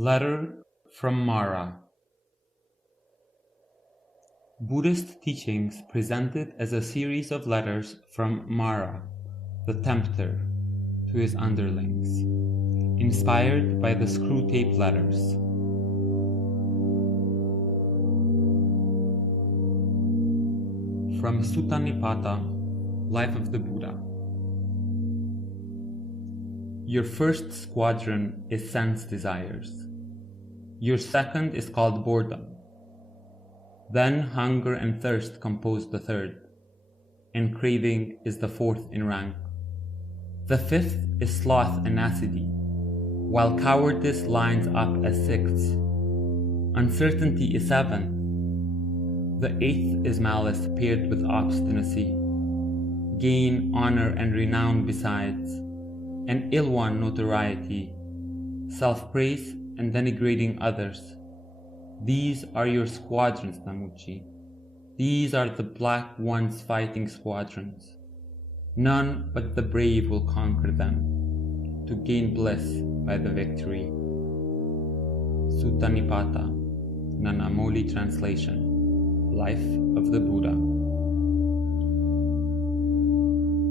Letter from Mara. Buddhist teachings presented as a series of letters from Mara, the tempter, to his underlings, inspired by the Screwtape Letters. From Sutta Nipata, Life of the Buddha. Your first squadron is sense desires. Your second is called boredom. Then hunger and thirst compose the third, and craving is the fourth in rank. The fifth is sloth and acid, while cowardice lines up as sixth. Uncertainty is seventh. The eighth is malice paired with obstinacy. Gain, honor, and renown besides, and ill-won notoriety, self-praise, and denigrating others. These are your squadrons, Namuchi. These are the black one's fighting squadrons. None but the brave will conquer them, to gain bliss by the victory. Sutta Nipata, Nanamoli Translation, Life of the Buddha.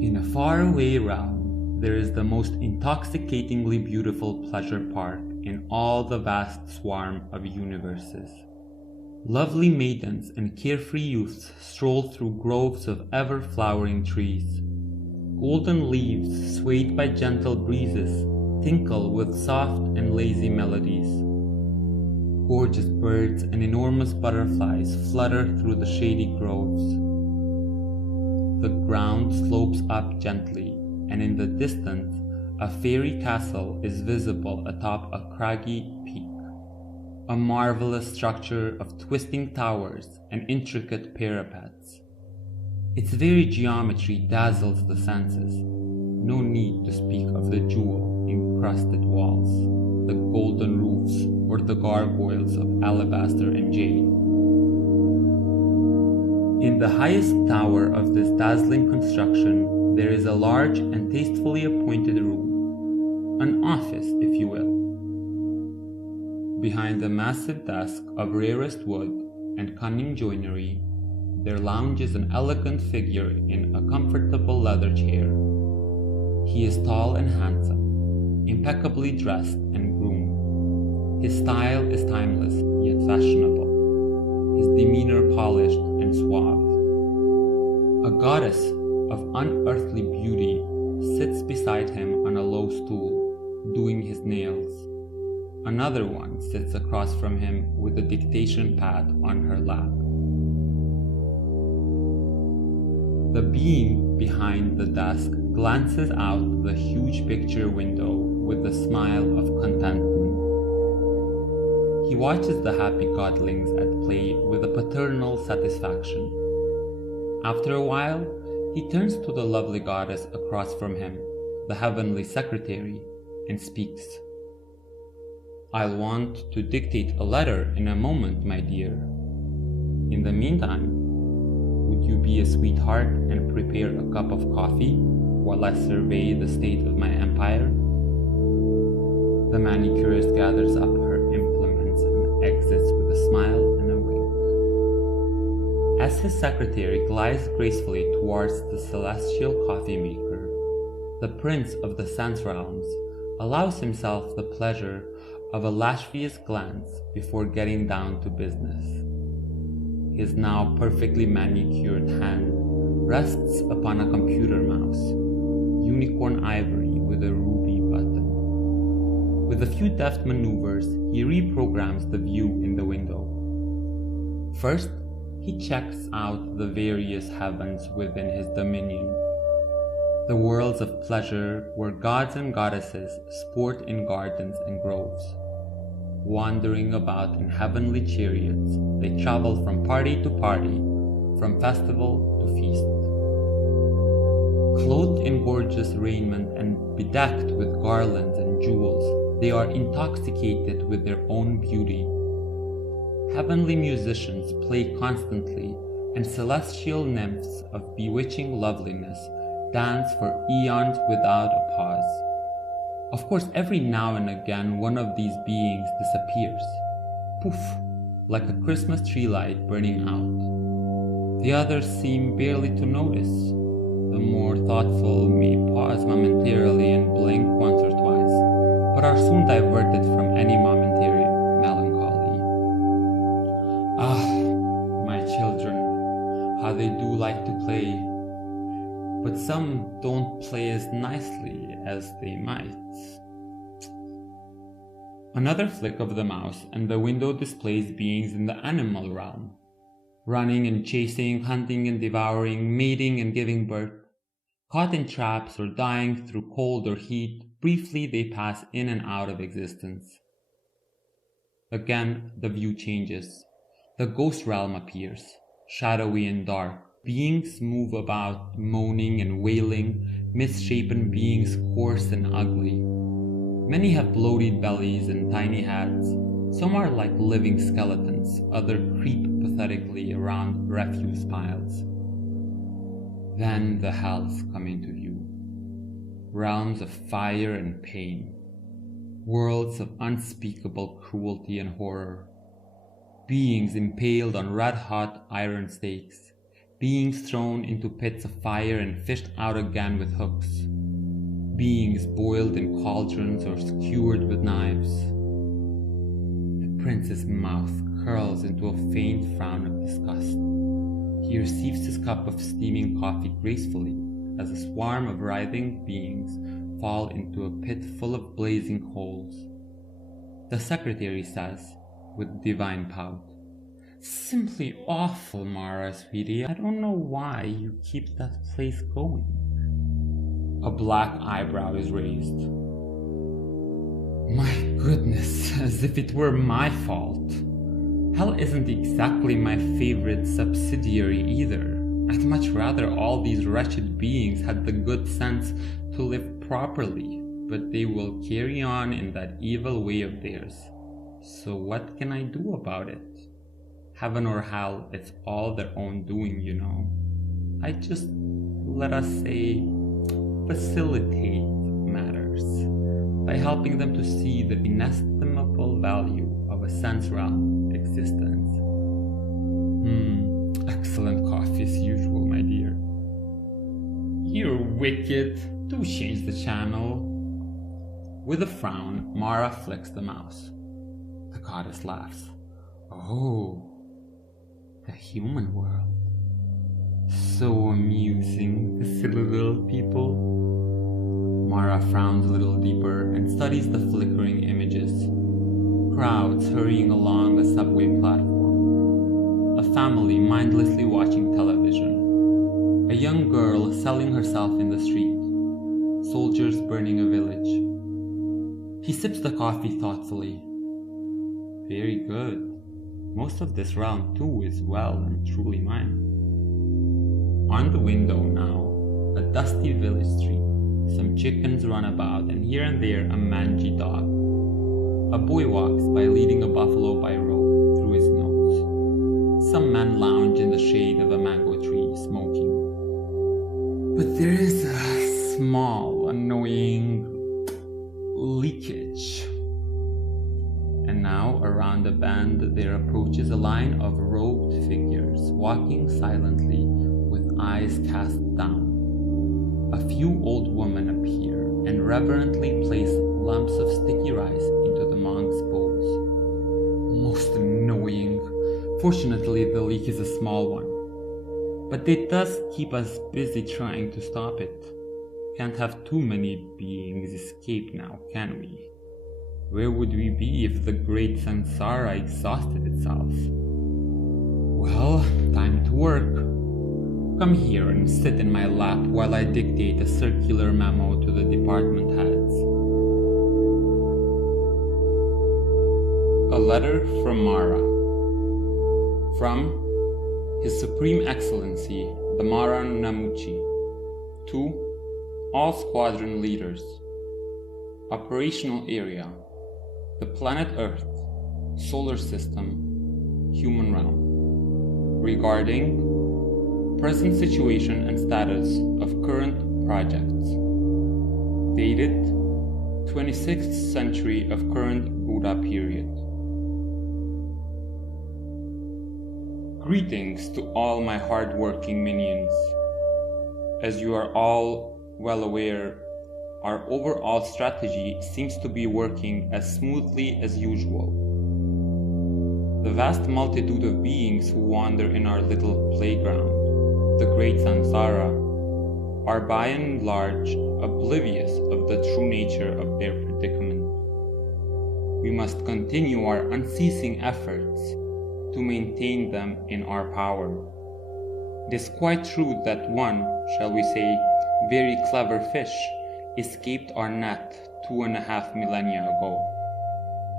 In a faraway realm, there is the most intoxicatingly beautiful pleasure park in all the vast swarm of universes. Lovely maidens and carefree youths stroll through groves of ever-flowering trees. Golden leaves, swayed by gentle breezes, tinkle with soft and lazy melodies. Gorgeous birds and enormous butterflies flutter through the shady groves. The ground slopes up gently, and in the distance, a fairy castle is visible atop a craggy peak, a marvelous structure of twisting towers and intricate parapets. Its very geometry dazzles the senses. No need to speak of the jewel-encrusted walls, the golden roofs, or the gargoyles of alabaster and jade. In the highest tower of this dazzling construction, there is a large and tastefully appointed room. An office, if you will. Behind a massive desk of rarest wood and cunning joinery, there lounges an elegant figure in a comfortable leather chair. He is tall and handsome, impeccably dressed and groomed. His style is timeless yet fashionable, his demeanor polished and suave. A goddess of unearthly beauty sits beside him on a low stool, doing his nails. Another one sits across from him with a dictation pad on her lap. The being behind the desk glances out the huge picture window with a smile of contentment. He watches the happy godlings at play with a paternal satisfaction. After a while, he turns to the lovely goddess across from him, the heavenly secretary, and speaks. "I'll want to dictate a letter in a moment, my dear. In the meantime, would you be a sweetheart and prepare a cup of coffee while I survey the state of my empire?" The manicurist gathers up her implements and exits with a smile and a wink. As his secretary glides gracefully towards the celestial coffee maker, the prince of the sense realms allows himself the pleasure of a lascivious glance before getting down to business. His now perfectly manicured hand rests upon a computer mouse, unicorn ivory with a ruby button. With a few deft maneuvers, he reprograms the view in the window. First, he checks out the various heavens within his dominion. The worlds of pleasure where gods and goddesses sport in gardens and groves. Wandering about in heavenly chariots, they travel from party to party, from festival to feast. Clothed in gorgeous raiment and bedecked with garlands and jewels, they are intoxicated with their own beauty. Heavenly musicians play constantly, and celestial nymphs of bewitching loveliness dance for eons without a pause. Of course, every now and again, one of these beings disappears. Poof, like a Christmas tree light burning out. The others seem barely to notice. The more thoughtful may pause momentarily and blink once or twice, but are soon diverted from any momentary melancholy. Ah, my children, how they do like to play. But some don't play as nicely as they might. Another flick of the mouse and the window displays beings in the animal realm. Running and chasing, hunting and devouring, mating and giving birth. Caught in traps or dying through cold or heat, briefly they pass in and out of existence. Again, the view changes. The ghost realm appears, shadowy and dark. Beings move about, moaning and wailing, misshapen beings coarse and ugly. Many have bloated bellies and tiny heads. Some are like living skeletons, others creep pathetically around refuse piles. Then the hells come into view. Realms of fire and pain. Worlds of unspeakable cruelty and horror. Beings impaled on red-hot iron stakes. Beings thrown into pits of fire and fished out again with hooks. Beings boiled in cauldrons or skewered with knives. The prince's mouth curls into a faint frown of disgust. He receives his cup of steaming coffee gracefully as a swarm of writhing beings fall into a pit full of blazing coals. The secretary says, with divine pout, "Simply awful, Mara, sweetie. I don't know why you keep that place going." A black eyebrow is raised. My goodness, as if it were my fault. Hell isn't exactly my favorite subsidiary either. I'd much rather all these wretched beings had the good sense to live properly, but they will carry on in that evil way of theirs. So what can I do about it? Heaven or hell, it's all their own doing, you know. I just, let us say, facilitate matters by helping them to see the inestimable value of a sense realm existence. Excellent coffee as usual, my dear. You're wicked. Do change the channel. With a frown, Mara flicks the mouse. The goddess laughs. Oh, the human world. So amusing, the silly little people. Mara frowns a little deeper and studies the flickering images. Crowds hurrying along a subway platform. A family mindlessly watching television. A young girl selling herself in the street. Soldiers burning a village. He sips the coffee thoughtfully. Very good. Most of this realm too is well and truly mine. On the window now, a dusty village street. Some chickens run about and here and there a mangy dog. A boy walks by leading a buffalo by rope through his nose. Some men lounge in the shade of a mango tree, smoking. But there is a small, annoying leakage. And now, around the bend, there approaches a line of robed figures, walking silently with eyes cast down. A few old women appear and reverently place lumps of sticky rice into the monks' bowls. Most annoying. Fortunately, the leak is a small one. But it does keep us busy trying to stop it. Can't have too many beings escape now, can we? Where would we be if the great samsara exhausted itself? Well, time to work. Come here and sit in my lap while I dictate a circular memo to the department heads. A letter from Mara. From His Supreme Excellency, the Mara Namuchi. To all squadron leaders. Operational area. The planet Earth, solar system, human realm. Regarding present situation and status of current projects. Dated 26th century of current Buddha period. Greetings to all my hard-working minions. As you are all well aware, our overall strategy seems to be working as smoothly as usual. The vast multitude of beings who wander in our little playground, the great samsara, are by and large oblivious of the true nature of their predicament. We must continue our unceasing efforts to maintain them in our power. It is quite true that one, shall we say, very clever fish escaped our net 2.5 millennia ago.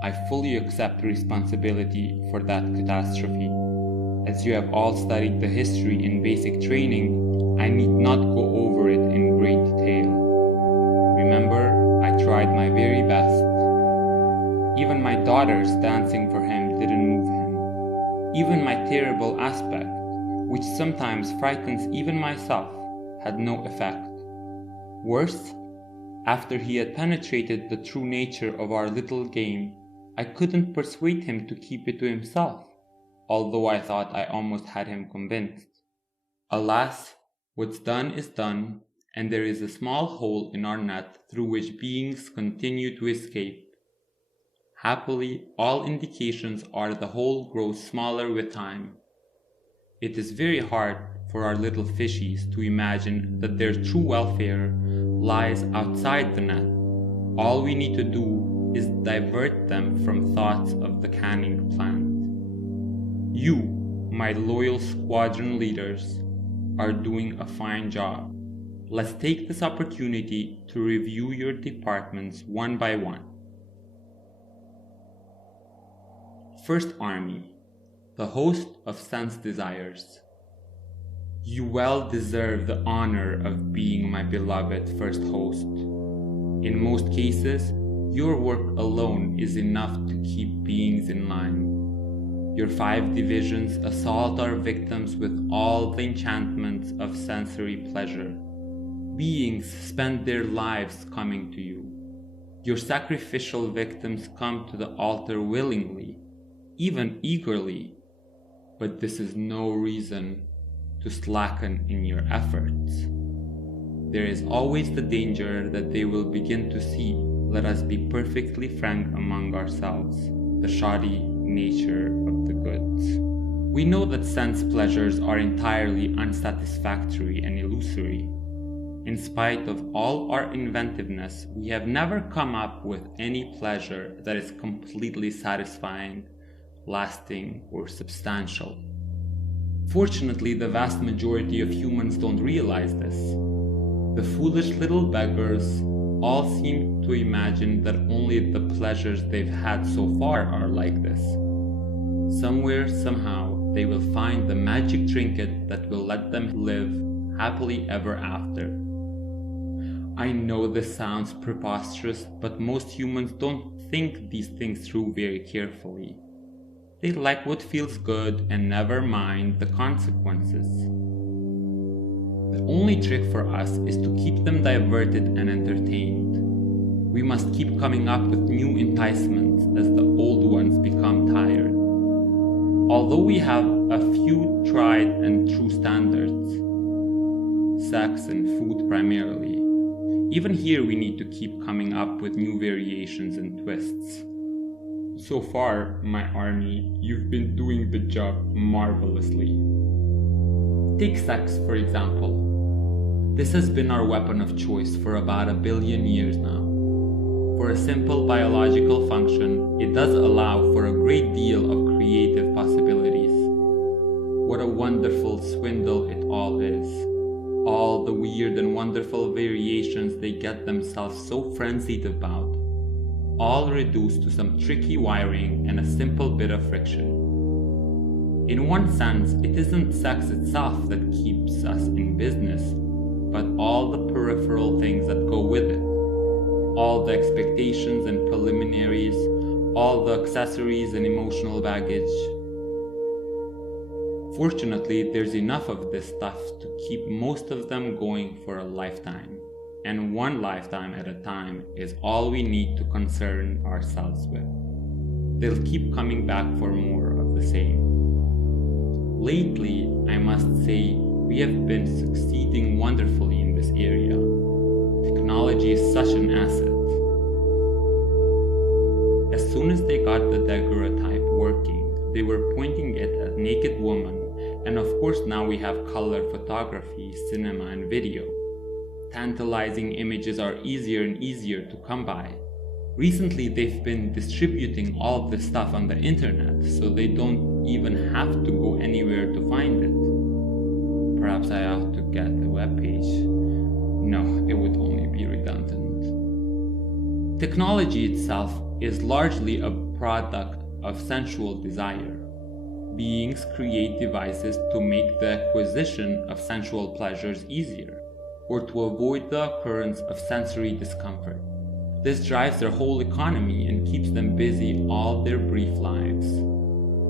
I fully accept responsibility for that catastrophe. As you have all studied the history in basic training, I need not go over it in great detail. Remember, I tried my very best. Even my daughters dancing for him didn't move him. Even my terrible aspect, which sometimes frightens even myself, had no effect. Worse, after he had penetrated the true nature of our little game, I couldn't persuade him to keep it to himself, although I thought I almost had him convinced. Alas, what's done is done, and there is a small hole in our net through which beings continue to escape. Happily, all indications are the hole grows smaller with time. It is very hard for our little fishies to imagine that their true welfare lies outside the net. All we need to do is divert them from thoughts of the canning plant. You, my loyal squadron leaders, are doing a fine job. Let's take this opportunity to review your departments one by one. First Army, the host of sense desires. You well deserve the honor of being my beloved first host. In most cases, your work alone is enough to keep beings in line. Your 5 divisions assault our victims with all the enchantments of sensory pleasure. Beings spend their lives coming to you. Your sacrificial victims come to the altar willingly, even eagerly. But this is no reason to slacken in your efforts. There is always the danger that they will begin to see, let us be perfectly frank among ourselves, the shoddy nature of the goods. We know that sense pleasures are entirely unsatisfactory and illusory. In spite of all our inventiveness, we have never come up with any pleasure that is completely satisfying, lasting, or substantial. Fortunately, the vast majority of humans don't realize this. The foolish little beggars all seem to imagine that only the pleasures they've had so far are like this. Somewhere, somehow, they will find the magic trinket that will let them live happily ever after. I know this sounds preposterous, but most humans don't think these things through very carefully. They like what feels good and never mind the consequences. The only trick for us is to keep them diverted and entertained. We must keep coming up with new enticements as the old ones become tired. Although we have a few tried and true standards, sex and food primarily, even here we need to keep coming up with new variations and twists. So far, my army, you've been doing the job marvelously. Take sex, for example. This has been our weapon of choice for about 1 billion years now. For a simple biological function, it does allow for a great deal of creative possibilities. What a wonderful swindle it all is. All the weird and wonderful variations they get themselves so frenzied about. All reduced to some tricky wiring and a simple bit of friction. In one sense, it isn't sex itself that keeps us in business, but all the peripheral things that go with it. All the expectations and preliminaries, all the accessories and emotional baggage. Fortunately, there's enough of this stuff to keep most of them going for a lifetime. and one lifetime at a time is all we need to concern ourselves with. They'll keep coming back for more of the same. Lately, I must say, we have been succeeding wonderfully in this area. Technology is such an asset. As soon as they got the daguerreotype working, they were pointing it at a naked woman, and of course now we have color photography, cinema, and video. Tantalizing images are easier and easier to come by. Recently, they've been distributing all of this stuff on the internet, so they don't even have to go anywhere to find it. Perhaps I ought to get a webpage. No, it would only be redundant. Technology itself is largely a product of sensual desire. Beings create devices to make the acquisition of sensual pleasures easier, or to avoid the occurrence of sensory discomfort. This drives their whole economy and keeps them busy all their brief lives.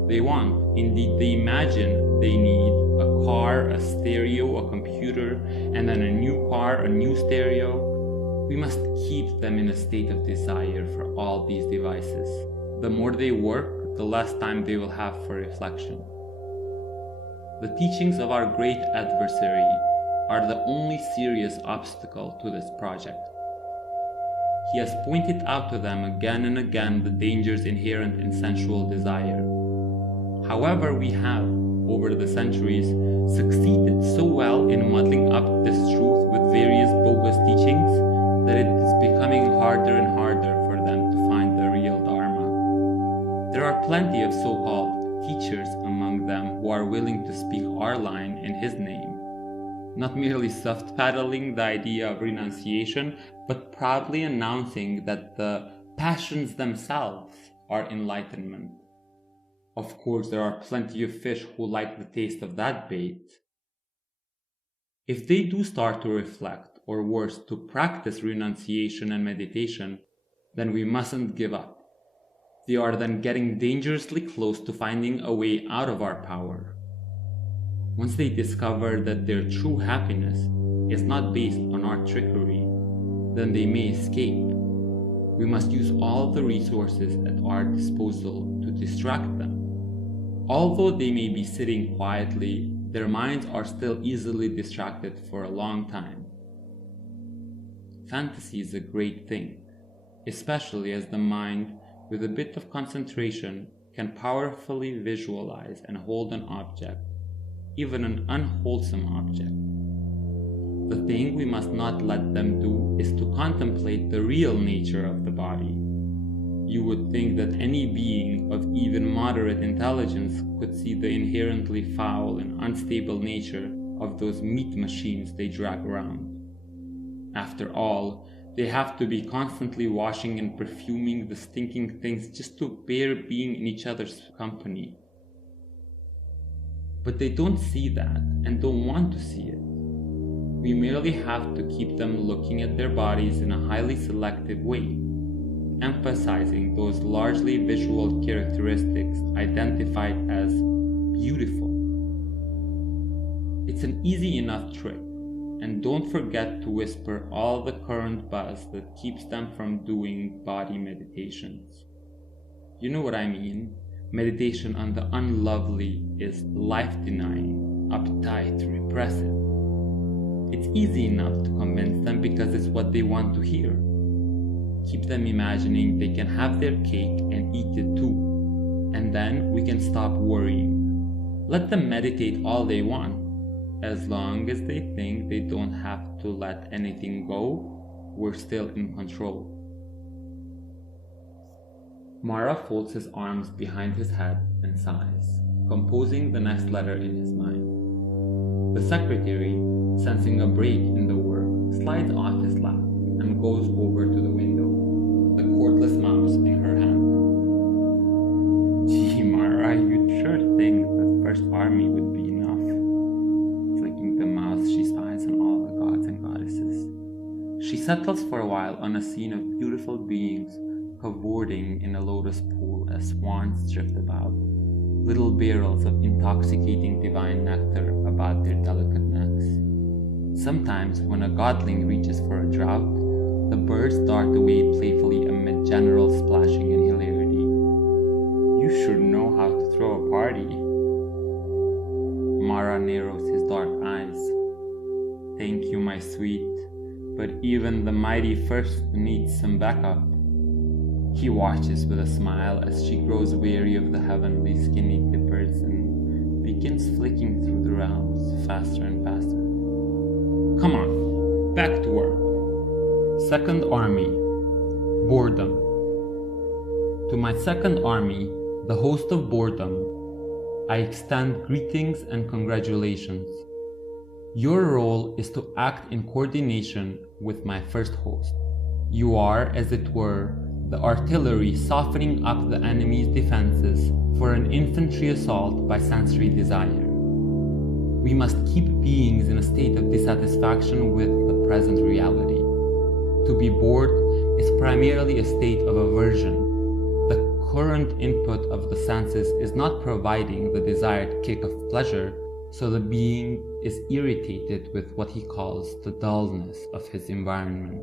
They want, indeed they imagine, they need a car, a stereo, a computer, and then a new car, a new stereo. We must keep them in a state of desire for all these devices. The more they work, the less time they will have for reflection. The teachings of our great adversary are the only serious obstacle to this project. He has pointed out to them again and again the dangers inherent in sensual desire. However, we have, over the centuries, succeeded so well in muddling up this truth with various bogus teachings that it is becoming harder and harder for them to find the real Dharma. There are plenty of so-called teachers among them who are willing to speak our line in his name, not merely soft-pedaling the idea of renunciation, but proudly announcing that the passions themselves are enlightenment. Of course, there are plenty of fish who like the taste of that bait. If they do start to reflect, or worse, to practice renunciation and meditation, then we mustn't give up. They are then getting dangerously close to finding a way out of our power. Once they discover that their true happiness is not based on our trickery, then they may escape. We must use all the resources at our disposal to distract them. Although they may be sitting quietly, their minds are still easily distracted for a long time. Fantasy is a great thing, especially as the mind, with a bit of concentration, can powerfully visualize and hold an object, even an unwholesome object. The thing we must not let them do is to contemplate the real nature of the body. You would think that any being of even moderate intelligence could see the inherently foul and unstable nature of those meat machines they drag around. After all, they have to be constantly washing and perfuming the stinking things just to bear being in each other's company. But they don't see that and don't want to see it. We merely have to keep them looking at their bodies in a highly selective way, emphasizing those largely visual characteristics identified as beautiful. It's an easy enough trick, and don't forget to whisper all the current buzz that keeps them from doing body meditations. You know what I mean? Meditation on the unlovely is life-denying, uptight, repressive. It's easy enough to convince them because it's what they want to hear. Keep them imagining they can have their cake and eat it too, and then we can stop worrying. Let them meditate all they want. As long as they think they don't have to let anything go, we're still in control. Mara folds his arms behind his head and sighs, composing the next letter in his mind. The secretary, sensing a break in the work, slides off his lap and goes over to the window, the cordless mouse in her hand. Gee, Mara, you'd sure think the First Army would be enough. Flicking the mouse, she spies on all the gods and goddesses. She settles for a while on a scene of beautiful beings cavorting in a lotus pool as swans drift about, little barrels of intoxicating divine nectar about their delicate necks. Sometimes, when a godling reaches for a draught, the birds dart away playfully amid general splashing and hilarity. You sure know how to throw a party. Mara narrows his dark eyes. Thank you, my sweet, but even the mighty first needs some backup. He watches with a smile as she grows weary of the heavenly skinny dippers and begins flicking through the realms faster and faster. Come on, back to work. Second Army. Boredom. To my second army, the host of boredom, I extend greetings and congratulations. Your role is to act in coordination with my first host. You are, as it were, the artillery softening up the enemy's defenses for an infantry assault by sensory desire. We must keep beings in a state of dissatisfaction with the present reality. To be bored is primarily a state of aversion. The current input of the senses is not providing the desired kick of pleasure, so the being is irritated with what he calls the dullness of his environment.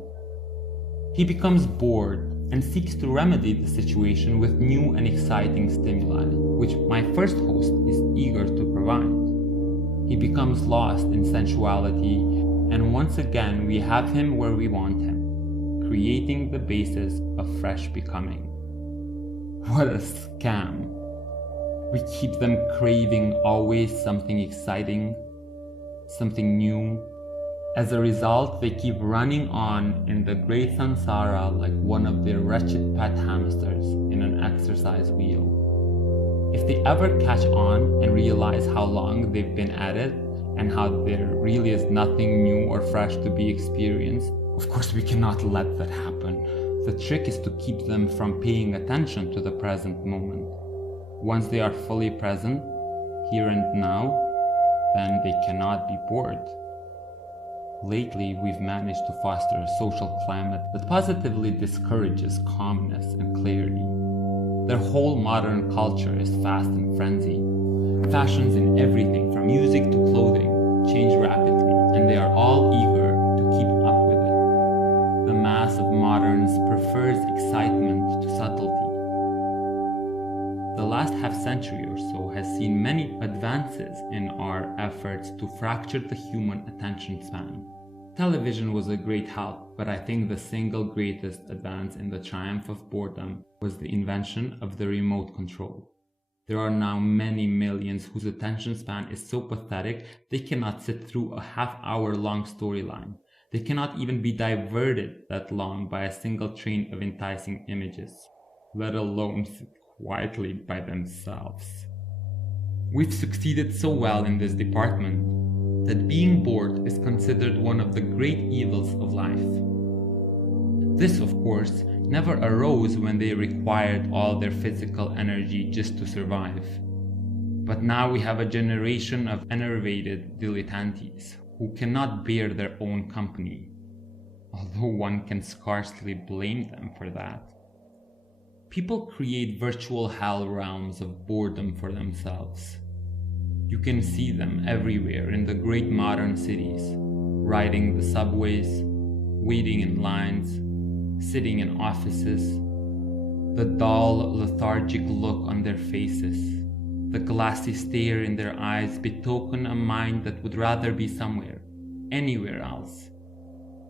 He becomes bored and seeks to remedy the situation with new and exciting stimuli, which my first host is eager to provide. He becomes lost in sensuality, and once again we have him where we want him, creating the basis of fresh becoming. What a scam! We keep them craving always something exciting, something new. As a result, they keep running on in the great samsara like one of their wretched pet hamsters in an exercise wheel. If they ever catch on and realize how long they've been at it and how there really is nothing new or fresh to be experienced, of course we cannot let that happen. The trick is to keep them from paying attention to the present moment. Once they are fully present, here and now, then they cannot be bored. Lately, we've managed to foster a social climate that positively discourages calmness and clarity. Their whole modern culture is fast and frenzied. Fashions in everything from music to clothing change rapidly, and they are all eager to keep up with it. The mass of moderns prefers excitement to subtlety. The last half-century or so has seen many advances in our efforts to fracture the human attention span. Television was a great help, but I think the single greatest advance in the triumph of boredom was the invention of the remote control. There are now many millions whose attention span is so pathetic they cannot sit through a half-hour-long storyline. They cannot even be diverted that long by a single train of enticing images, let alone sit quietly by themselves. We've succeeded so well in this department that being bored is considered one of the great evils of life. This, of course, never arose when they required all their physical energy just to survive. But now we have a generation of enervated dilettantes who cannot bear their own company, although one can scarcely blame them for that. People create virtual hell realms of boredom for themselves. You can see them everywhere in the great modern cities, riding the subways, waiting in lines, sitting in offices. The dull, lethargic look on their faces, the glassy stare in their eyes betoken a mind that would rather be somewhere, anywhere else.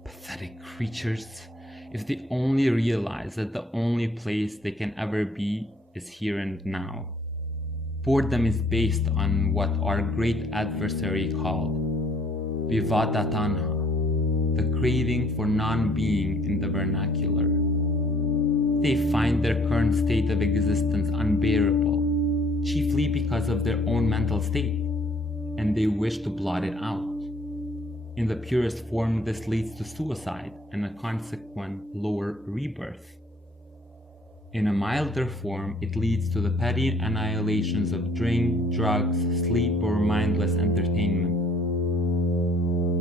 Pathetic creatures. If they only realize that the only place they can ever be is here and now. Boredom is based on what our great adversary called Vivada Tanha, the craving for non-being in the vernacular. They find their current state of existence unbearable, chiefly because of their own mental state, and they wish to blot it out. In the purest form, this leads to suicide and a consequent lower rebirth. In a milder form, it leads to the petty annihilations of drink, drugs, sleep, or mindless entertainment.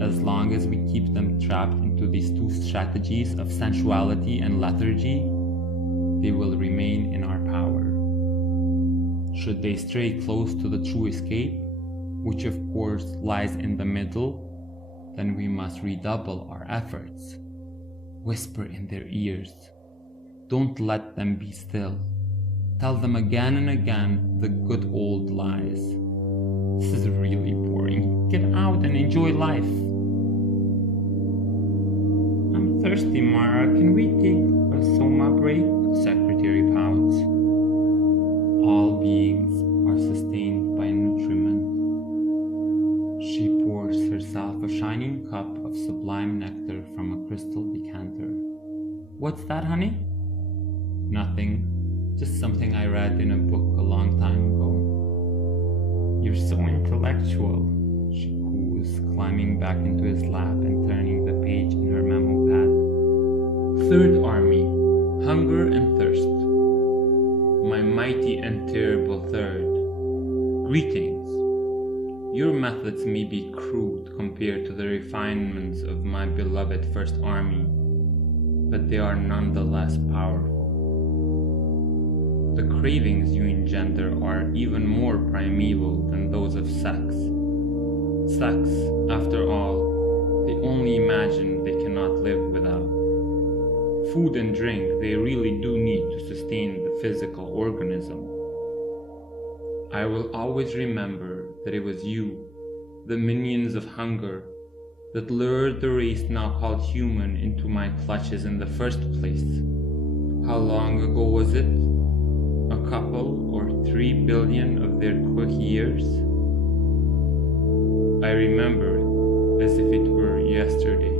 As long as we keep them trapped into these two strategies of sensuality and lethargy, they will remain in our power. Should they stray close to the true escape, which of course lies in the middle, then we must redouble our efforts. Whisper in their ears. Don't let them be still. Tell them again and again the good old lies. This is really boring. Get out and enjoy life. I'm thirsty, Mara. Can we take a soma break? The secretary pouts. All beings are sustained by nutriment. She pours herself a shining cup of sublime nectar from a crystal decanter. What's that, honey? Nothing. Just something I read in a book a long time ago. You're so intellectual, she coos, climbing back into his lap and turning the page in her memo pad. Third Army, hunger and thirst. My mighty and terrible third. Greetings. Your methods may be crude compared to the refinements of my beloved First Army, but they are nonetheless powerful. The cravings you engender are even more primeval than those of sex. Sex, after all, they only imagine they cannot live without. Food and drink they really do need to sustain the physical organism. I will always remember that it was you, the minions of hunger, that lured the race now called human into my clutches in the first place. How long ago was it? A couple or 3 billion of their quick years? I remember it as if it were yesterday.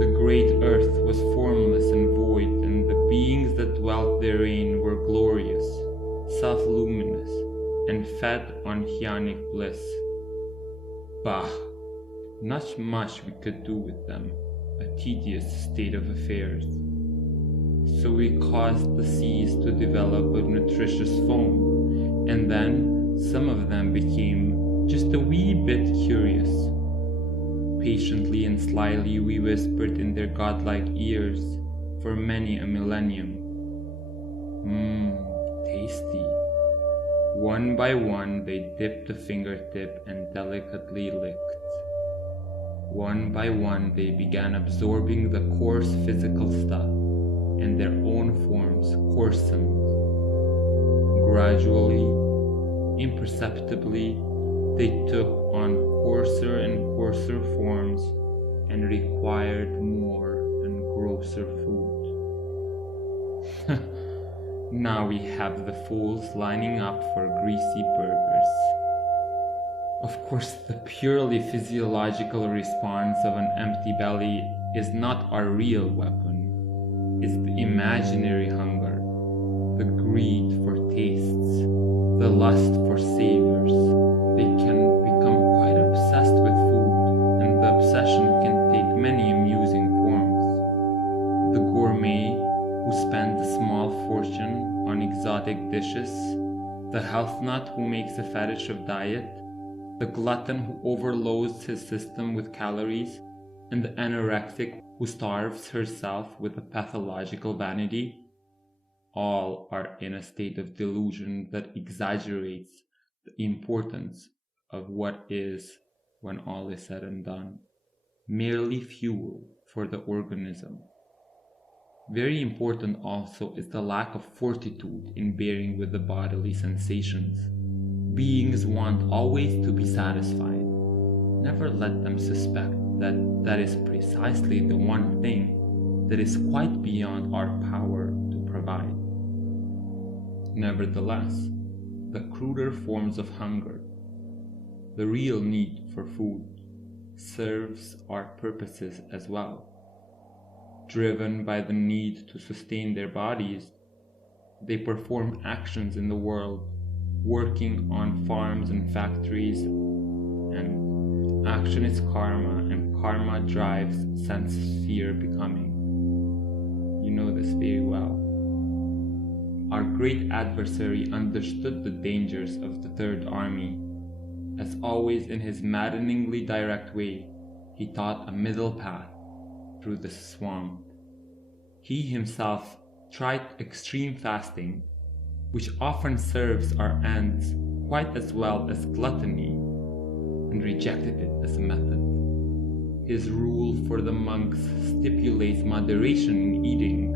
The great earth was formless and void, and the beings that dwelt therein were glorious, self-luminous, and fed on hyonic bliss. Bah! Not much we could do with them, a tedious state of affairs. So we caused the seas to develop a nutritious foam, and then some of them became just a wee bit curious. Patiently and slyly we whispered in their godlike ears for many a millennium. Tasty. One by one they dipped a fingertip and delicately licked. One by one they began absorbing the coarse physical stuff, and their own forms coarsened. Gradually, imperceptibly, they took on coarser and coarser forms and required more and grosser food. Now we have the fools lining up for greasy burgers. Of course, the purely physiological response of an empty belly is not our real weapon. It's the imaginary hunger, the greed for tastes, the lust for savors. They can become quite obsessed with food, and the obsession can take many amusing forms. The gourmet who spends a small fortune on exotic dishes, the health nut who makes a fetish of diet, the glutton who overloads his system with calories, and the anorexic who starves herself with a pathological vanity, all are in a state of delusion that exaggerates the importance of what is when all is said and done, merely fuel for the organism. Very important also is the lack of fortitude in bearing with the bodily sensations. Beings want always to be satisfied. Never let them suspect that that is precisely the one thing that is quite beyond our power to provide. Nevertheless, the cruder forms of hunger, the real need for food, serves our purposes as well. Driven by the need to sustain their bodies, they perform actions in the world, working on farms and factories, and action is karma, and karma drives sense sphere becoming. You know this very well. Our great adversary understood the dangers of the Third Army. As always, in his maddeningly direct way, he taught a middle path through the swamp. He himself tried extreme fasting, which often serves our ends quite as well as gluttony, and rejected it as a method. His rule for the monks stipulates moderation in eating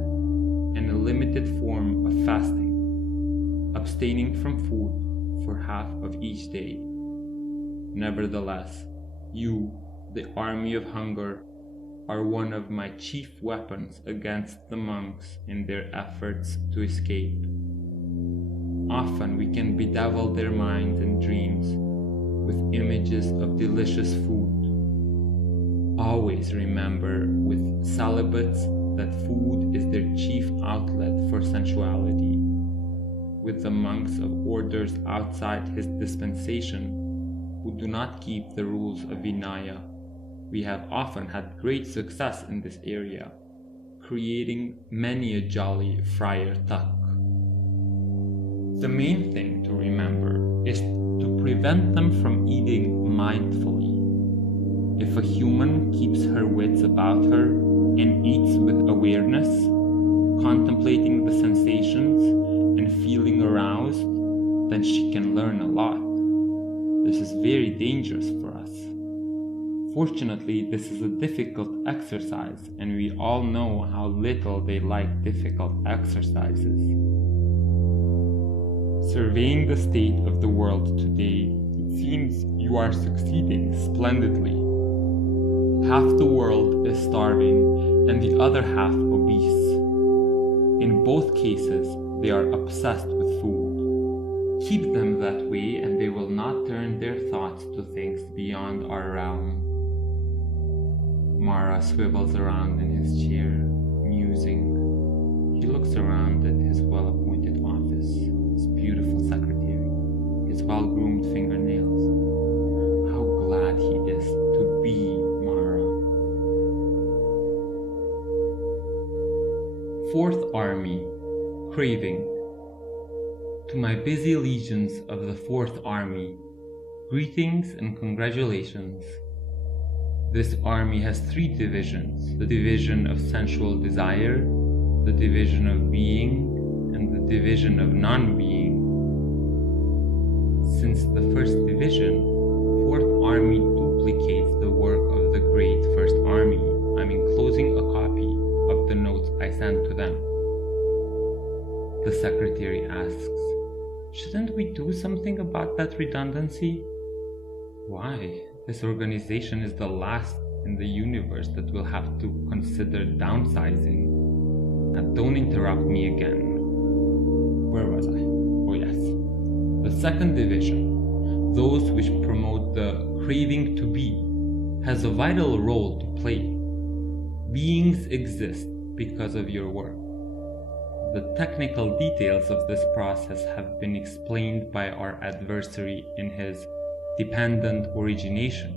and a limited form of fasting, abstaining from food for half of each day. Nevertheless, you, the army of hunger, are one of my chief weapons against the monks in their efforts to escape. Often we can bedevil their minds and dreams with images of delicious food. Always remember with celibates that food is their chief outlet for sensuality. With the monks of orders outside his dispensation, who do not keep the rules of Vinaya, we have often had great success in this area, creating many a jolly friar tuck. The main thing to remember is to prevent them from eating mindfully. If a human keeps her wits about her and eats with awareness, contemplating the sensations and feeling aroused, then she can learn a lot. This is very dangerous for us. Fortunately, this is a difficult exercise, and we all know how little they like difficult exercises. Surveying the state of the world today, it seems you are succeeding splendidly. Half the world is starving and the other half obese. In both cases, they are obsessed with food. Keep them that way and they will not turn their thoughts to things beyond our realm. Mara swivels around in his chair, musing. He looks around at his well-appointed office, his beautiful secretary, his well-groomed fingernails. How glad he is to be Mara. Fourth Army, Craving. To my busy legions of the Fourth Army, greetings and congratulations. This army has three divisions: the division of sensual desire, the division of being, and the division of non-being. Since the first division, Fourth Army duplicates the work of the great First Army, I'm enclosing a copy of the notes I sent to them. The secretary asks, shouldn't we do something about that redundancy? Why? This organization is the last in the universe that will have to consider downsizing. Now don't interrupt me again. Where was I? Oh yes. The second division, those which promote the craving to be, has a vital role to play. Beings exist because of your work. The technical details of this process have been explained by our adversary in his dependent origination,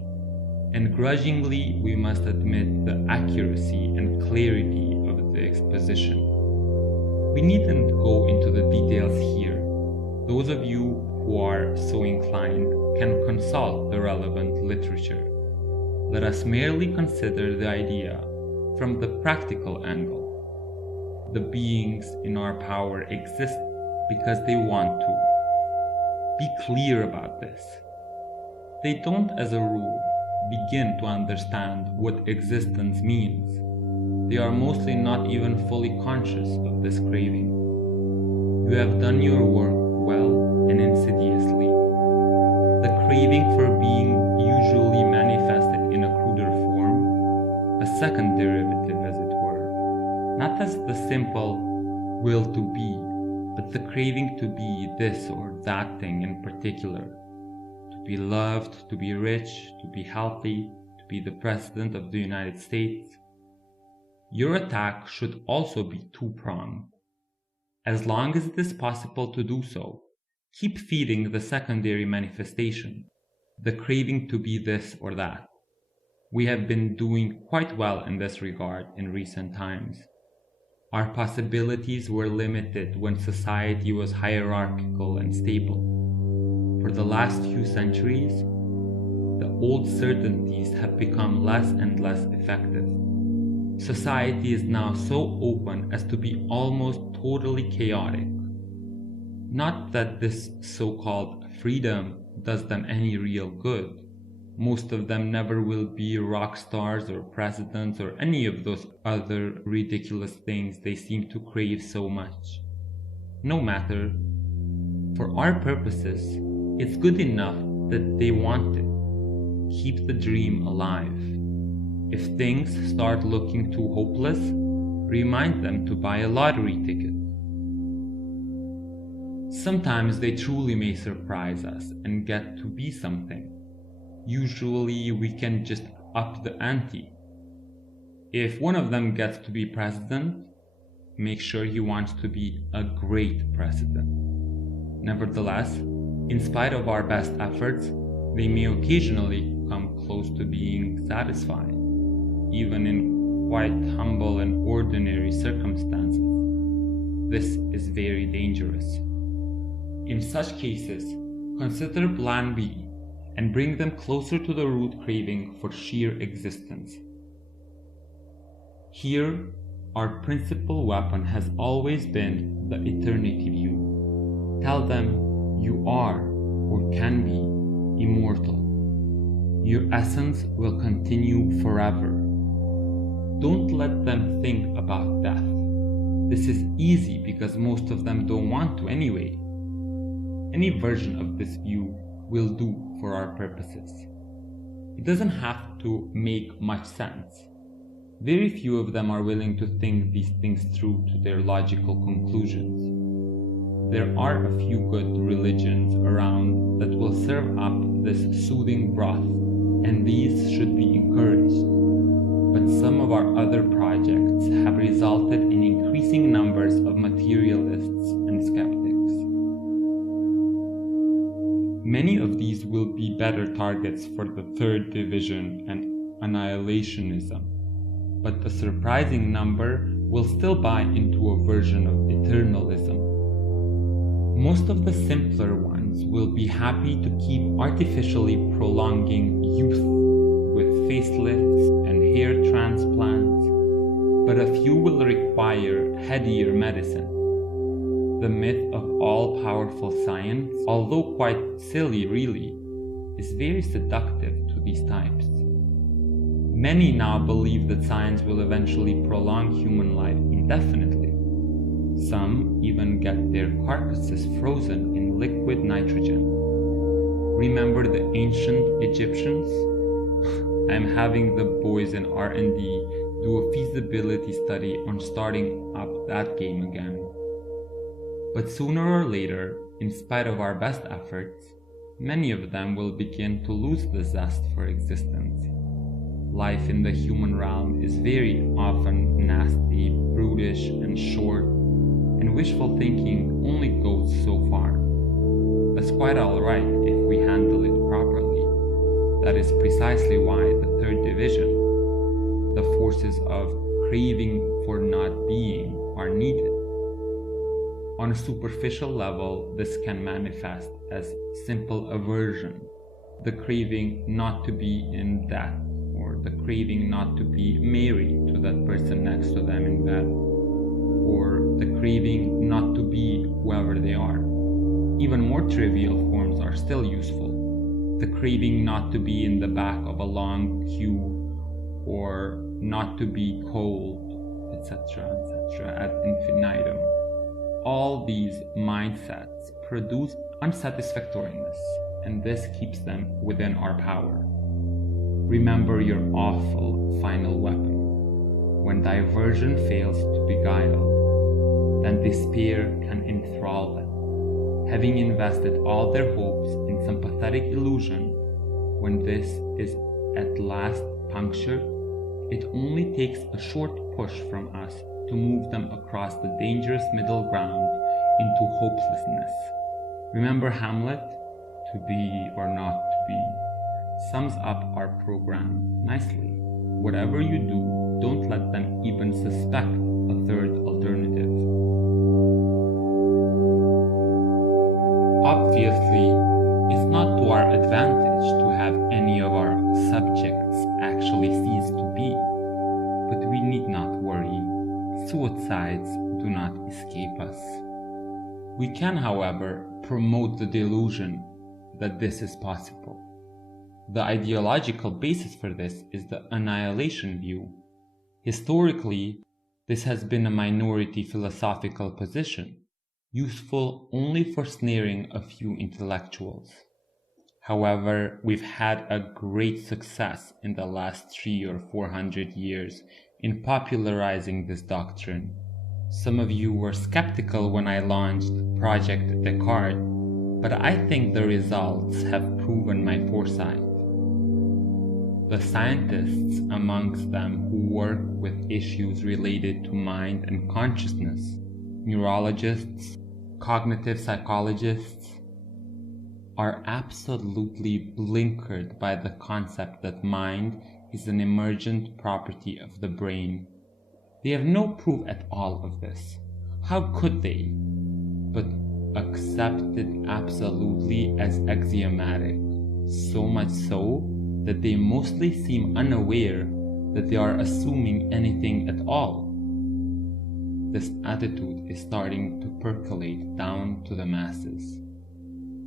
and grudgingly we must admit the accuracy and clarity of the exposition. We needn't go into the details here. Those of you who are so inclined can consult the relevant literature. Let us merely consider the idea from the practical angle. The beings in our power exist because they want to. Be clear about this. They don't, as a rule, begin to understand what existence means. They are mostly not even fully conscious of this craving. You have done your work well and insidiously. The craving for being usually manifested in a cruder form, a second derivative as it were, not as the simple will to be, but the craving to be this or that thing in particular. To be loved, to be rich, to be healthy, to be the President of the United States. Your attack should also be two-pronged. As long as it is possible to do so, keep feeding the secondary manifestation, the craving to be this or that. We have been doing quite well in this regard in recent times. Our possibilities were limited when society was hierarchical and stable. For the last few centuries, the old certainties have become less and less effective. Society is now so open as to be almost totally chaotic. Not that this so-called freedom does them any real good. Most of them never will be rock stars or presidents or any of those other ridiculous things they seem to crave so much. No matter, for our purposes, it's good enough that they want it. Keep the dream alive. If things start looking too hopeless, remind them to buy a lottery ticket. Sometimes they truly may surprise us and get to be something. Usually we can just up the ante. If one of them gets to be president, make sure he wants to be a great president. Nevertheless, in spite of our best efforts, they may occasionally come close to being satisfied, even in quite humble and ordinary circumstances. This is very dangerous. In such cases, consider Plan B and bring them closer to the root craving for sheer existence. Here, our principal weapon has always been the eternity view. Tell them you are, or can be, immortal. Your essence will continue forever. Don't let them think about death. This is easy because most of them don't want to anyway. Any version of this view will do for our purposes. It doesn't have to make much sense. Very few of them are willing to think these things through to their logical conclusions. There are a few good religions around that will serve up this soothing broth, and these should be encouraged. But some of our other projects have resulted in increasing numbers of materialists and skeptics. Many of these will be better targets for the third division and annihilationism, but a surprising number will still buy into a version of eternalism. Most of the simpler ones will be happy to keep artificially prolonging youth with facelifts and hair transplants, but a few will require headier medicine. The myth of all-powerful science, although quite silly really, is very seductive to these types. Many now believe that science will eventually prolong human life indefinitely. Some even get their carcasses frozen in liquid nitrogen. Remember the ancient Egyptians? I'm having the boys in R&D do a feasibility study on starting up that game again. But sooner or later, in spite of our best efforts, many of them will begin to lose the zest for existence. Life in the human realm is very often nasty, brutish, and short, and wishful thinking only goes so far. That's quite alright if we handle it properly. That is precisely why the third division, the forces of craving for not being, are needed. On a superficial level, this can manifest as simple aversion, the craving not to be in debt, or the craving not to be married to that person next to them in bed, or the craving not to be whoever they are. Even more trivial forms are still useful. The craving not to be in the back of a long queue, or not to be cold, etc., ad infinitum. All these mindsets produce unsatisfactoriness, and this keeps them within our power. Remember your awful final weapon. When diversion fails to beguile, then despair can enthrall them. Having invested all their hopes in some pathetic illusion, when this is at last punctured, it only takes a short push from us to move them across the dangerous middle ground into hopelessness. Remember Hamlet? To be or not to be sums up our program nicely. Whatever you do, don't let them even suspect a third alternative. Obviously, it's not to our advantage to have any of our subjects actually cease to be, but we need not worry. Suicides do not escape us. We can, however, promote the delusion that this is possible. The ideological basis for this is the annihilation view. Historically, this has been a minority philosophical position, useful only for snaring a few intellectuals. However, we've had a great success in the last 300 or 400 years in popularizing this doctrine. Some of you were skeptical when I launched Project Descartes, but I think the results have proven my foresight. The scientists amongst them who work with issues related to mind and consciousness, neurologists, cognitive psychologists, are absolutely blinkered by the concept that mind is an emergent property of the brain. They have no proof at all of this. How could they? But accept it absolutely as axiomatic, so much so that they mostly seem unaware that they are assuming anything at all. This attitude is starting to percolate down to the masses.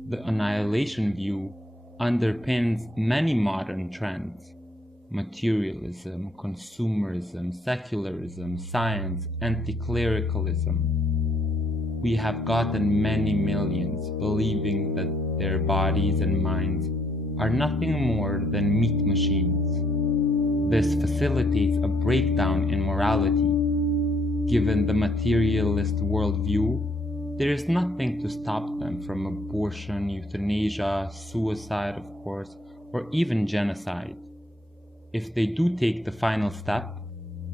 The annihilation view underpins many modern trends: materialism, consumerism, secularism, science, anti-clericalism. We have gotten many millions believing that their bodies and minds are nothing more than meat machines. This facilitates a breakdown in morality. Given the materialist worldview, there is nothing to stop them from abortion, euthanasia, suicide, of course, or even genocide. If they do take the final step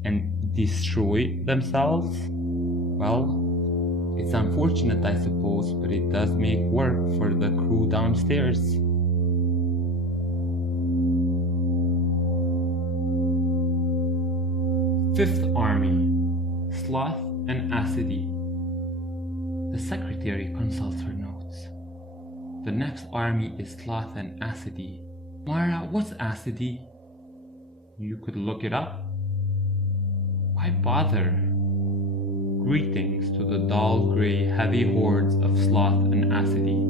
and destroy themselves, well, it's unfortunate, I suppose, but it does make work for the crew downstairs. Fifth Army, Sloth and Acidi. The secretary consults her notes. The next army is Sloth and Acidi. Mara, what's Acidi? You could look it up. Why bother? Greetings to the dull grey heavy hordes of Sloth and Acidi.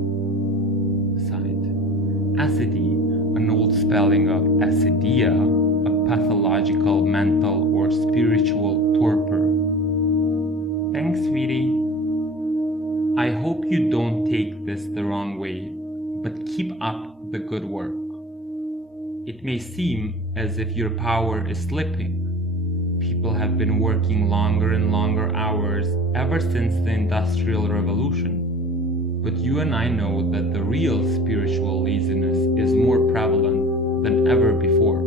Aside. Acidi, an old spelling of acidia, a pathological mental or spiritual torpor. Thanks, sweetie. I hope you don't take this the wrong way, but keep up the good work. It may seem as if your power is slipping. People have been working longer and longer hours ever since the Industrial Revolution. But you and I know that the real spiritual laziness is more prevalent than ever before.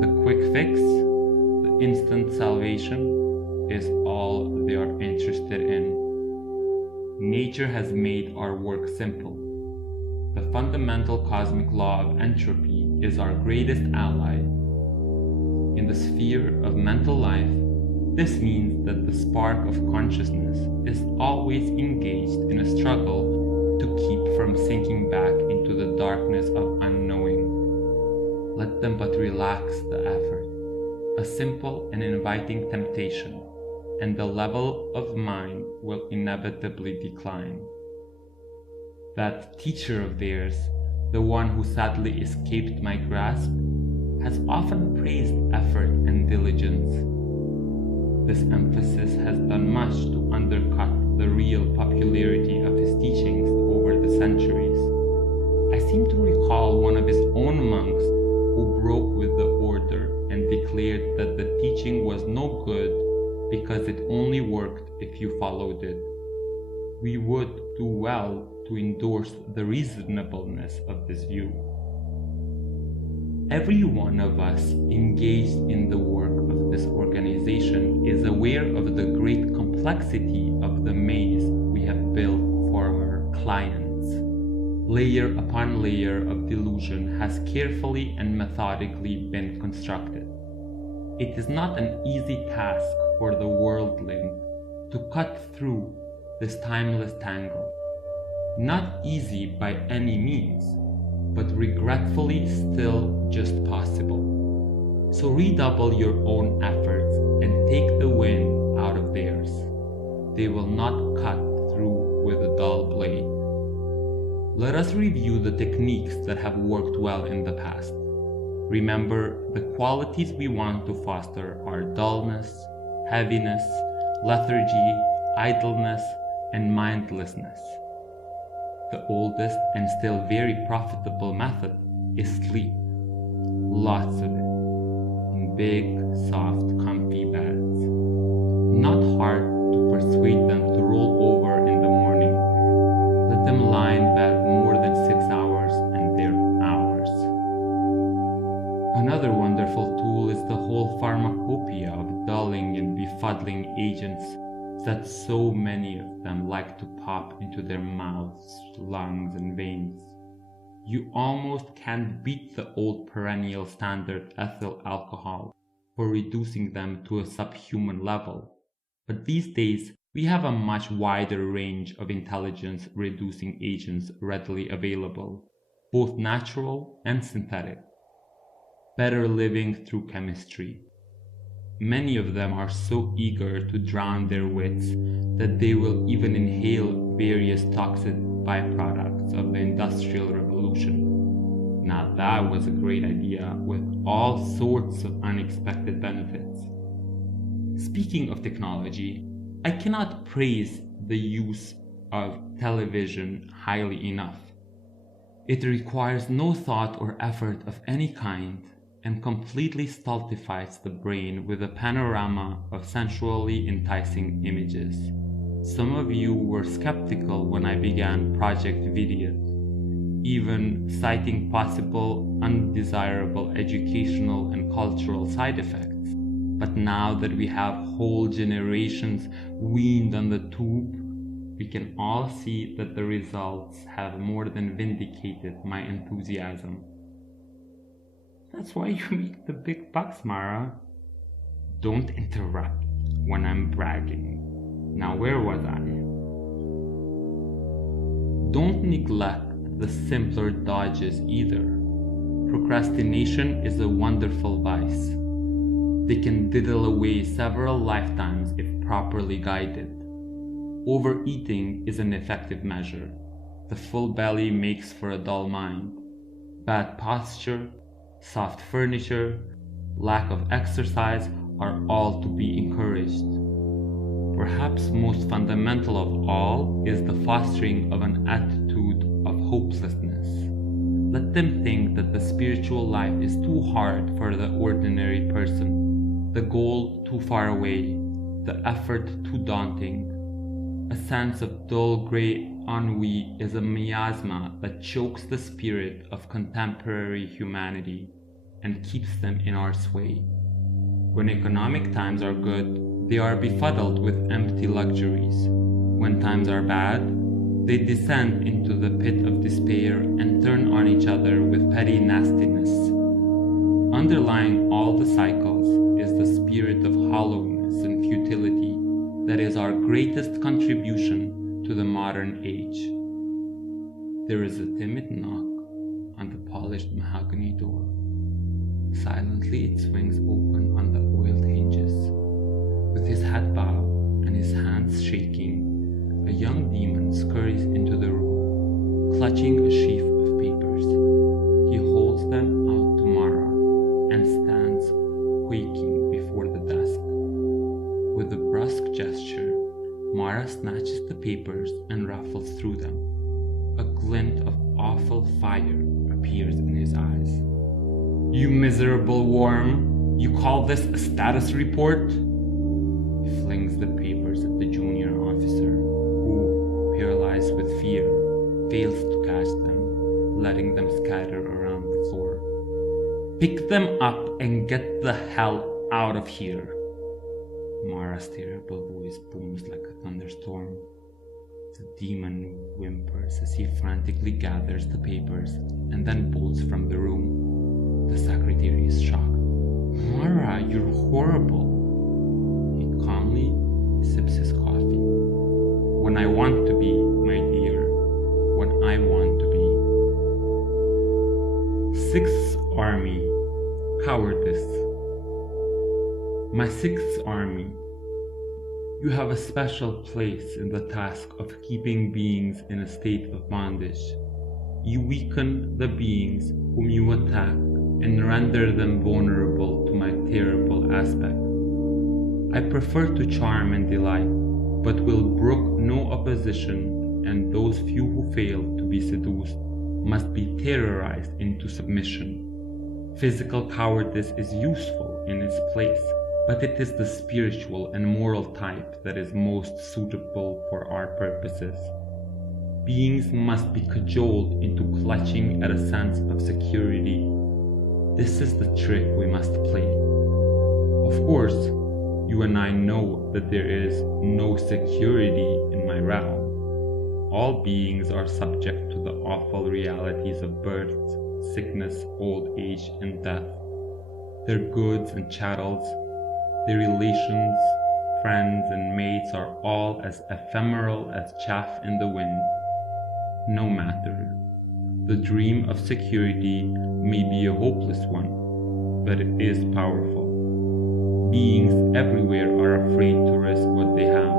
The quick fix, the instant salvation, is all they are interested in. Nature has made our work simple. The fundamental cosmic law of entropy is our greatest ally. In the sphere of mental life, this means that the spark of consciousness is always engaged in a struggle to keep from sinking back into the darkness of unknowing. Let them but relax the effort, a simple and inviting temptation, and the level of mind will inevitably decline. That teacher of theirs, the one who sadly escaped my grasp, has often praised effort and diligence. This emphasis has done much to undercut the real popularity of his teachings over the centuries. I seem to recall one of his own monks who broke with the order and declared that the teaching was no good because it only worked if you followed it. We would do well to endorse the reasonableness of this view. Every one of us engaged in the work of this organization is aware of the great complexity of the maze we have built for our clients. Layer upon layer of delusion has carefully and methodically been constructed. It is not an easy task for the worldling to cut through this timeless tangle. Not easy by any means, but regretfully still just possible. So redouble your own efforts and take the wind out of theirs. They will not cut through with a dull blade. Let us review the techniques that have worked well in the past. Remember, the qualities we want to foster are dullness, heaviness, lethargy, idleness, and mindlessness. The oldest and still very profitable method is sleep. Lots of it. In big, soft, comfy beds. Not hard to persuade them to roll over in the morning. Let them lie in bed more than 6 hours and they're hours. Another wonderful tool is the whole pharmacopoeia of dulling and befuddling agents that so many of them like to pop into their mouths, lungs, and veins. You almost can't beat the old perennial standard ethyl alcohol for reducing them to a subhuman level. But these days, we have a much wider range of intelligence-reducing agents readily available, both natural and synthetic. Better living through chemistry. Many of them are so eager to drown their wits that they will even inhale various toxic byproducts of the Industrial Revolution. Now that was a great idea with all sorts of unexpected benefits. Speaking of technology, I cannot praise the use of television highly enough. It requires no thought or effort of any kind and completely stultifies the brain with a panorama of sensually enticing images. Some of you were skeptical when I began Project Vidiot, even citing possible undesirable educational and cultural side effects. But now that we have whole generations weaned on the tube, we can all see that the results have more than vindicated my enthusiasm. That's why you make the big bucks, Mara. Don't interrupt when I'm bragging. Now where was I? Don't neglect the simpler dodges either. Procrastination is a wonderful vice. They can diddle away several lifetimes if properly guided. Overeating is an effective measure. The full belly makes for a dull mind. Bad posture, soft furniture, lack of exercise are all to be encouraged. Perhaps most fundamental of all is the fostering of an attitude of hopelessness. Let them think that the spiritual life is too hard for the ordinary person, the goal too far away, the effort too daunting. A sense of dull grey ennui is a miasma that chokes the spirit of contemporary humanity and keeps them in our sway. When economic times are good, they are befuddled with empty luxuries. When times are bad, they descend into the pit of despair and turn on each other with petty nastiness. Underlying all the cycles is the spirit of hollowness and futility that is our greatest contribution to the modern age. There is a timid knock on the polished mahogany door. Silently it swings open on the oiled hinges. With his head bowed and his hands shaking, a young demon scurries into the room, clutching a sheaf of papers. He holds them out to Mara and stands quaking before the desk. With a brusque gesture, Mara snatches the papers and raffles through them. A glint of awful fire appears in his eyes. "You miserable worm! You call this a status report?" He flings the papers at the junior officer, who, paralyzed with fear, fails to catch them, letting them scatter around the floor. "Pick them up and get the hell out of here!" Mara's terrible voice booms like a thunderstorm. The demon whimpers as he frantically gathers the papers and then bolts from the room. The secretary is shocked. "Mara, you're horrible." He calmly sips his coffee. "When I want to be, my dear. When I want to be." Sixth Army. Cowardice. My Sixth Army. You have a special place in the task of keeping beings in a state of bondage. You weaken the beings whom you attack and render them vulnerable to my terrible aspect. I prefer to charm and delight, but will brook no opposition, and those few who fail to be seduced must be terrorized into submission. Physical cowardice is useful in its place, but it is the spiritual and moral type that is most suitable for our purposes. Beings must be cajoled into clutching at a sense of security. This is the trick we must play. Of course, you and I know that there is no security in my realm. All beings are subject to the awful realities of birth, sickness, old age, and death. Their goods and chattels, their relations, friends, and mates are all as ephemeral as chaff in the wind. No matter. The dream of security may be a hopeless one, but it is powerful. Beings everywhere are afraid to risk what they have,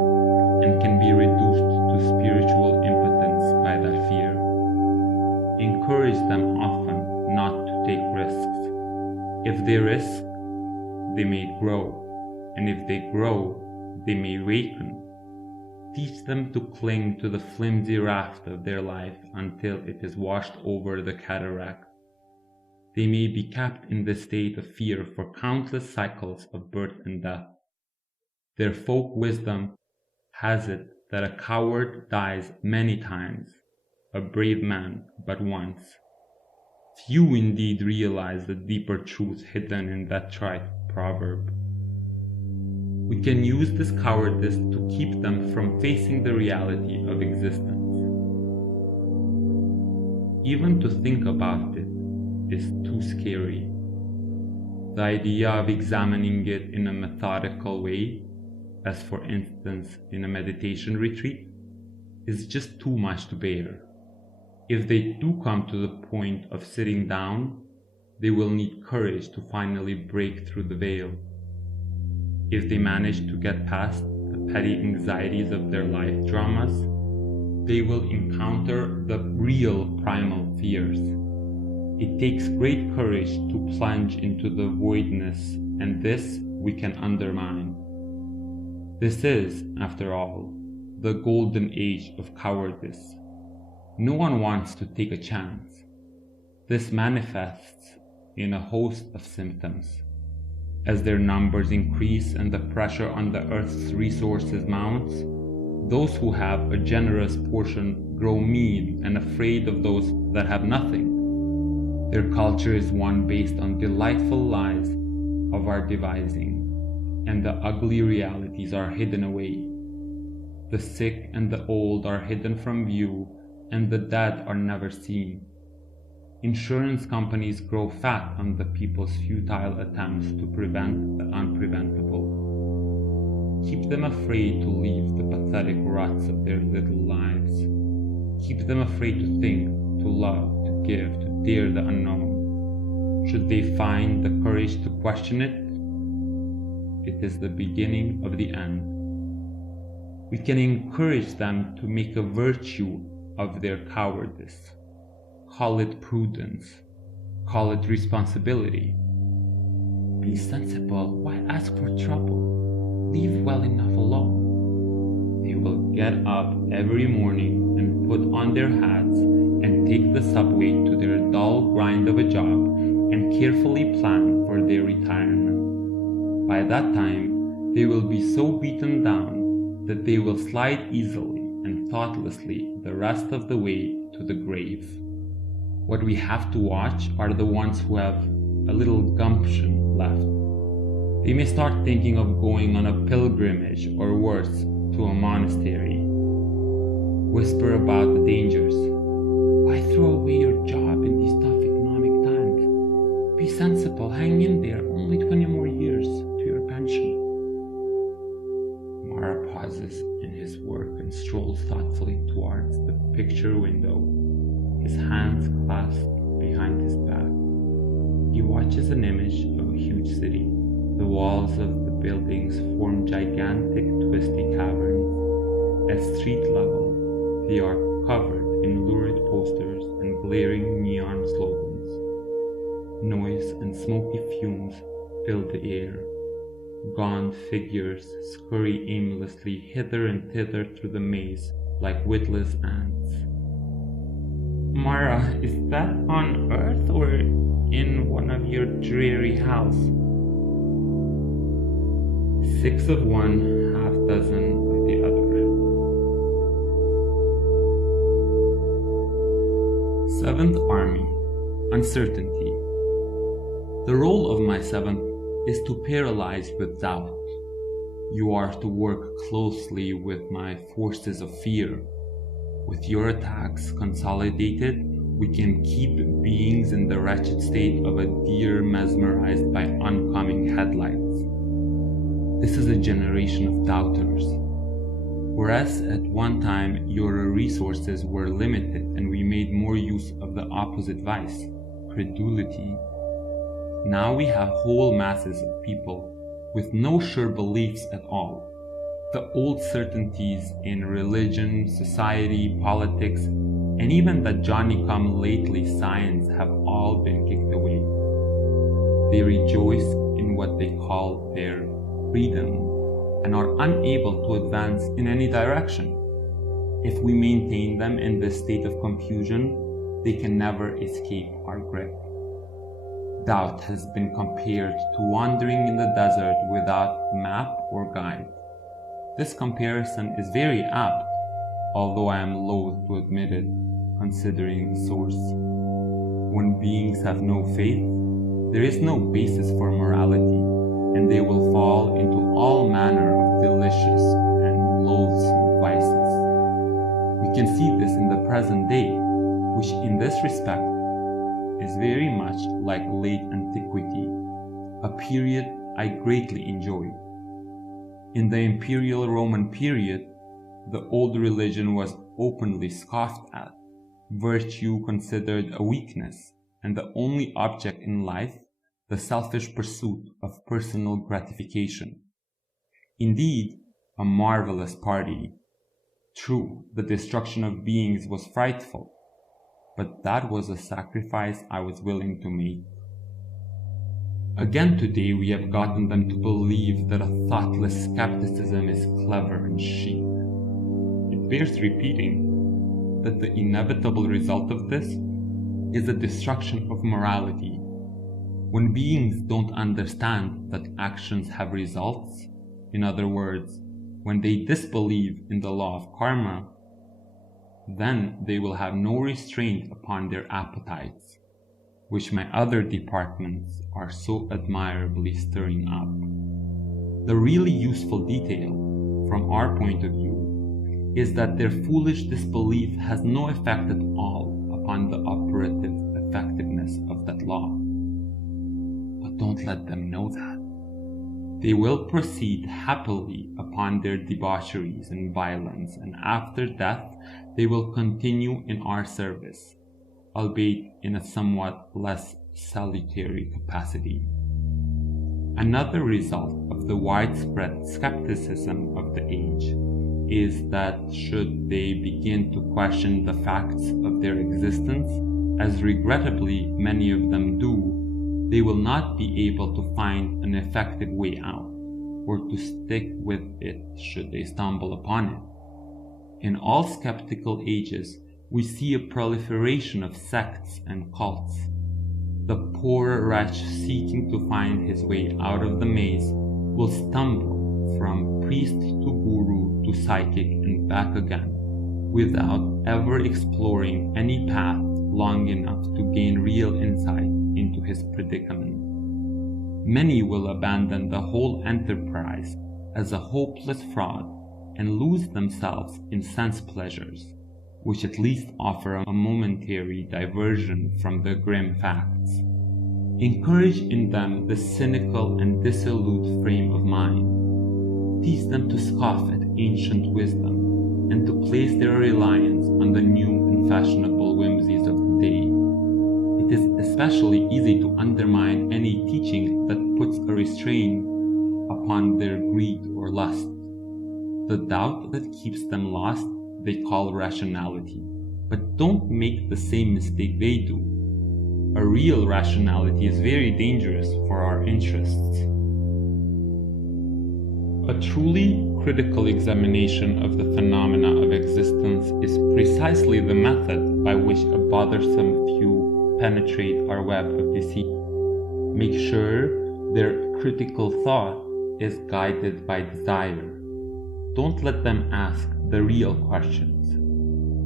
and can be reduced to spiritual impotence by that fear. Encourage them often not to take risks. If they risk, they may grow, and if they grow, they may awaken. Teach them to cling to the flimsy raft of their life until it is washed over the cataract. They may be kept in the state of fear for countless cycles of birth and death. Their folk wisdom has it that a coward dies many times, a brave man but once. Few indeed realize the deeper truth hidden in that trite proverb. We can use this cowardice to keep them from facing the reality of existence. Even to think about it is too scary. The idea of examining it in a methodical way, as for instance in a meditation retreat, is just too much to bear. If they do come to the point of sitting down, they will need courage to finally break through the veil. If they manage to get past the petty anxieties of their life dramas, they will encounter the real primal fears. It takes great courage to plunge into the voidness, and this we can undermine. This is, after all, the golden age of cowardice. No one wants to take a chance. This manifests in a host of symptoms. As their numbers increase and the pressure on the earth's resources mounts, those who have a generous portion grow mean and afraid of those that have nothing. Their culture is one based on delightful lies of our devising, and the ugly realities are hidden away. The sick and the old are hidden from view, and the dead are never seen. Insurance companies grow fat on the people's futile attempts to prevent the unpreventable. Keep them afraid to leave the pathetic ruts of their little lives. Keep them afraid to think, to love, to give, to dare the unknown. Should they find the courage to question it, it is the beginning of the end. We can encourage them to make a virtue of their cowardice. Call it prudence. Call it responsibility. Be sensible. Why ask for trouble? Leave well enough alone. They will get up every morning and put on their hats and take the subway to their dull grind of a job and carefully plan for their retirement. By that time, they will be so beaten down that they will slide easily and thoughtlessly the rest of the way to the grave. What we have to watch are the ones who have a little gumption left. They may start thinking of going on a pilgrimage or worse, to a monastery. Whisper about the dangers. Why throw away your job in these tough economic times? Be sensible, hang in there, only 20 more years to your pension. Mara pauses in his work and strolls thoughtfully towards the picture window, his hands clasped behind his back. He watches an image of a huge city. The walls of the buildings form gigantic twisty caverns. At street level, they are covered in lurid posters and flaring neon slogans. Noise and smoky fumes fill the air. Gaunt figures scurry aimlessly hither and thither through the maze like witless ants. Mara, is that on Earth or in one of your dreary houses? 6 of one, half dozen of the other. 7th Army, Uncertainty. The role of my 7th is to paralyze with doubt. You are to work closely with my forces of fear. With your attacks consolidated, we can keep beings in the wretched state of a deer mesmerized by oncoming headlights. This is a generation of doubters. Whereas at one time your resources were limited and we made more use of the opposite vice, credulity, now we have whole masses of people with no sure beliefs at all. The old certainties in religion, society, politics, and even the Johnny-come-lately science have all been kicked away. They rejoice in what they call their freedom and are unable to advance in any direction. If we maintain them in this state of confusion, they can never escape our grip. Doubt has been compared to wandering in the desert without map or guide. This comparison is very apt, although I am loath to admit it, considering the source. When beings have no faith, there is no basis for morality, and they will fall into all manner of delicious and loathsome vices. We can see this in the present day, which in this respect is very much like late antiquity, a period I greatly enjoy. In the imperial Roman period, the old religion was openly scoffed at, virtue considered a weakness, and the only object in life the selfish pursuit of personal gratification. Indeed, a marvelous party. True, the destruction of beings was frightful, but that was a sacrifice I was willing to make. Again today we have gotten them to believe that a thoughtless skepticism is clever and chic. It bears repeating that the inevitable result of this is the destruction of morality. When beings don't understand that actions have results, in other words, when they disbelieve in the law of karma, then they will have no restraint upon their appetites, which my other departments are so admirably stirring up. The really useful detail, from our point of view, is that their foolish disbelief has no effect at all upon the operative effectiveness of that law. But don't let them know that. They will proceed happily upon their debaucheries and violence, and after death they will continue in our service, albeit in a somewhat less salutary capacity. Another result of the widespread skepticism of the age is that should they begin to question the facts of their existence, as regrettably many of them do, they will not be able to find an effective way out, or to stick with it should they stumble upon it. In all skeptical ages, we see a proliferation of sects and cults. The poor wretch seeking to find his way out of the maze will stumble from priest to guru to psychic and back again, without ever exploring any path long enough to gain real insight into his predicament. Many will abandon the whole enterprise as a hopeless fraud and lose themselves in sense pleasures, which at least offer a momentary diversion from the grim facts. Encourage in them the cynical and dissolute frame of mind. Teach them to scoff at ancient wisdom and to place their reliance on the new and fashionable whimsies of the day. It is especially easy to undermine any teaching that puts a restraint upon their greed or lust. The doubt that keeps them lost they call rationality, but don't make the same mistake they do. A real rationality is very dangerous for our interests. A truly critical examination of the phenomena of existence is precisely the method by which a bothersome few penetrate our web of deceit. Make sure their critical thought is guided by desire. Don't let them ask the real questions.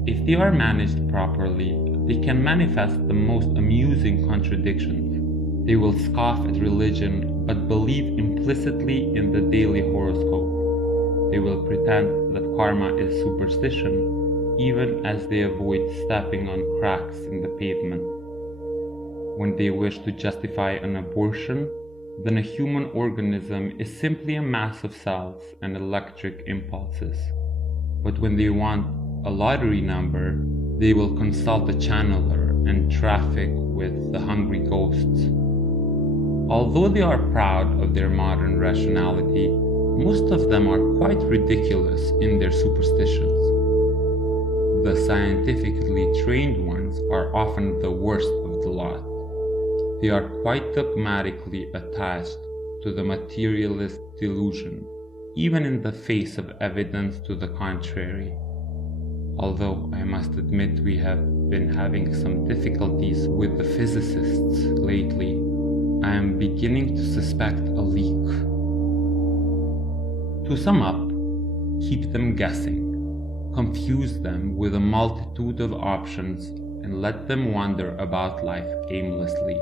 If they are managed properly, they can manifest the most amusing contradictions. They will scoff at religion but believe implicitly in the daily horoscope. They will pretend that karma is superstition, even as they avoid stepping on cracks in the pavement. When they wish to justify an abortion, then a human organism is simply a mass of cells and electric impulses. But when they want a lottery number, they will consult a channeler and traffic with the hungry ghosts. Although they are proud of their modern rationality, most of them are quite ridiculous in their superstitions. The scientifically trained ones are often the worst of the lot. They are quite dogmatically attached to the materialist delusion, even in the face of evidence to the contrary. Although I must admit we have been having some difficulties with the physicists lately, I am beginning to suspect a leak. To sum up, keep them guessing, confuse them with a multitude of options, and let them wander about life aimlessly.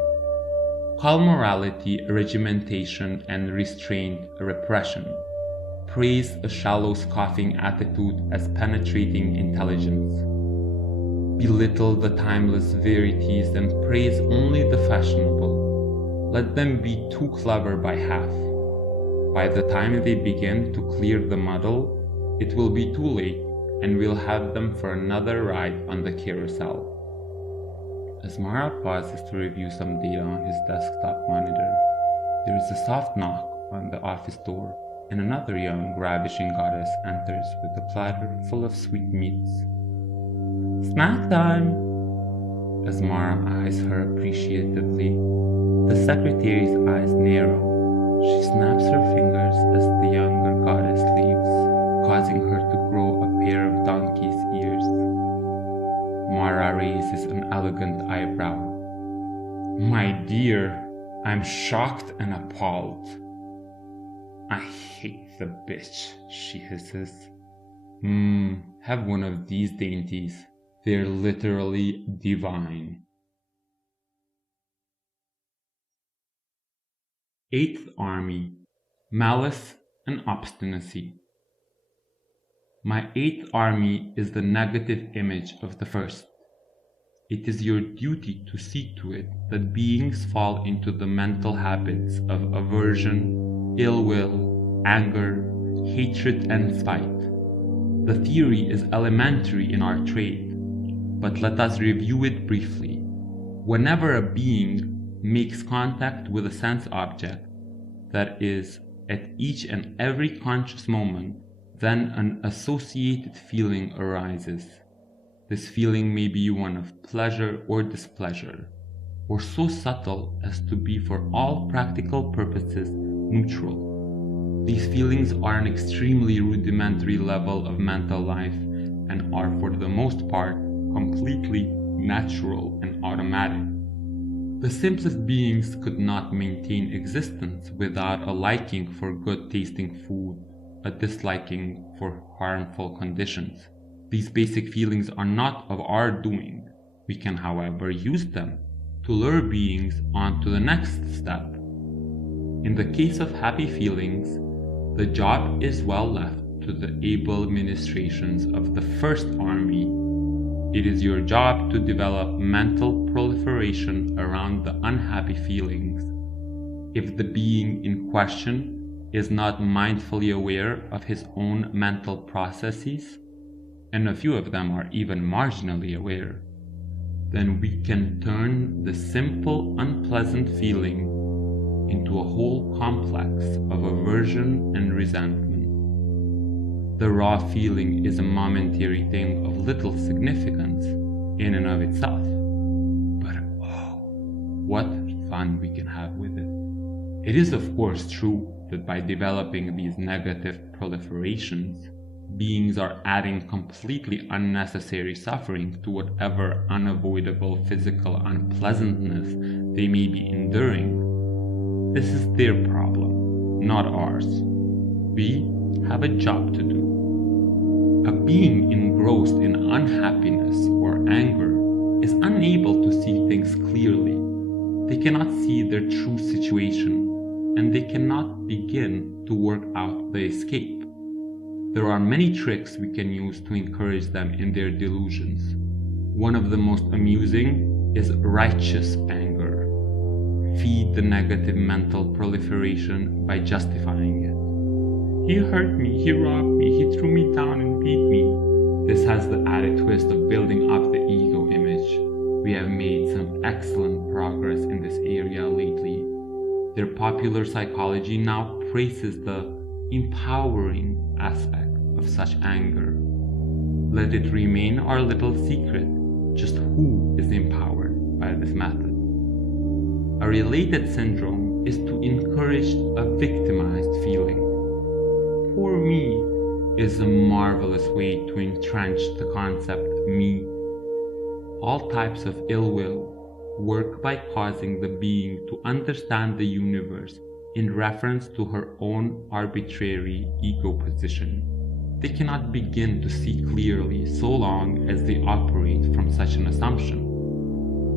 Call morality regimentation and restraint repression. Praise a shallow scoffing attitude as penetrating intelligence. Belittle the timeless verities and praise only the fashionable. Let them be too clever by half. By the time they begin to clear the muddle, it will be too late, and we'll have them for another ride on the carousel. As Mara pauses to review some data on his desktop monitor, there is a soft knock on the office door, and another young, ravishing goddess enters with a platter full of sweetmeats. "Snack time!" As Mara eyes her appreciatively, the secretary's eyes narrow. She snaps her fingers as the younger goddess leaves, causing her to grow a pair of donkey's ears. Mara raises an elegant eyebrow. "My dear, I'm shocked and appalled." "I hate the bitch," she hisses. Have one of these dainties. They're literally divine." 8th Army, Malice and Obstinacy. My 8th Army is the negative image of the 1st. It is your duty to see to it that beings fall into the mental habits of aversion, ill will, anger, hatred, and spite. The theory is elementary in our trade, but let us review it briefly. Whenever a being makes contact with a sense object, that is, at each and every conscious moment, then an associated feeling arises. This feeling may be one of pleasure or displeasure, or so subtle as to be for all practical purposes neutral. These feelings are an extremely rudimentary level of mental life and are for the most part completely natural and automatic. The simplest beings could not maintain existence without a liking for good-tasting food, a disliking for harmful conditions. These basic feelings are not of our doing. We can, however, use them to lure beings on to the next step. In the case of happy feelings, the job is well left to the able administrations of the 1st Army. It is your job to develop mental proliferation around the unhappy feelings. If the being in question is not mindfully aware of his own mental processes, and a few of them are even marginally aware, then we can turn the simple unpleasant feeling into a whole complex of aversion and resentment. The raw feeling is a momentary thing of little significance, in and of itself. But oh, what fun we can have with it. It is of course true that by developing these negative proliferations, beings are adding completely unnecessary suffering to whatever unavoidable physical unpleasantness they may be enduring. This is their problem, not ours. We have a job to do. A being engrossed in unhappiness or anger is unable to see things clearly. They cannot see their true situation, and they cannot begin to work out the escape. There are many tricks we can use to encourage them in their delusions. One of the most amusing is righteous anger. Feed the negative mental proliferation by justifying it. He hurt me, he robbed me, he threw me down and beat me. This has the added twist of building up the ego image. We have made some excellent progress in this area lately. Their popular psychology now praises the empowering aspect of such anger. Let it remain our little secret, just who is empowered by this method. A related syndrome is to encourage a victimized feeling. Poor me is a marvelous way to entrench the concept me. All types of ill will work by causing the being to understand the universe in reference to her own arbitrary ego position. They cannot begin to see clearly so long as they operate from such an assumption.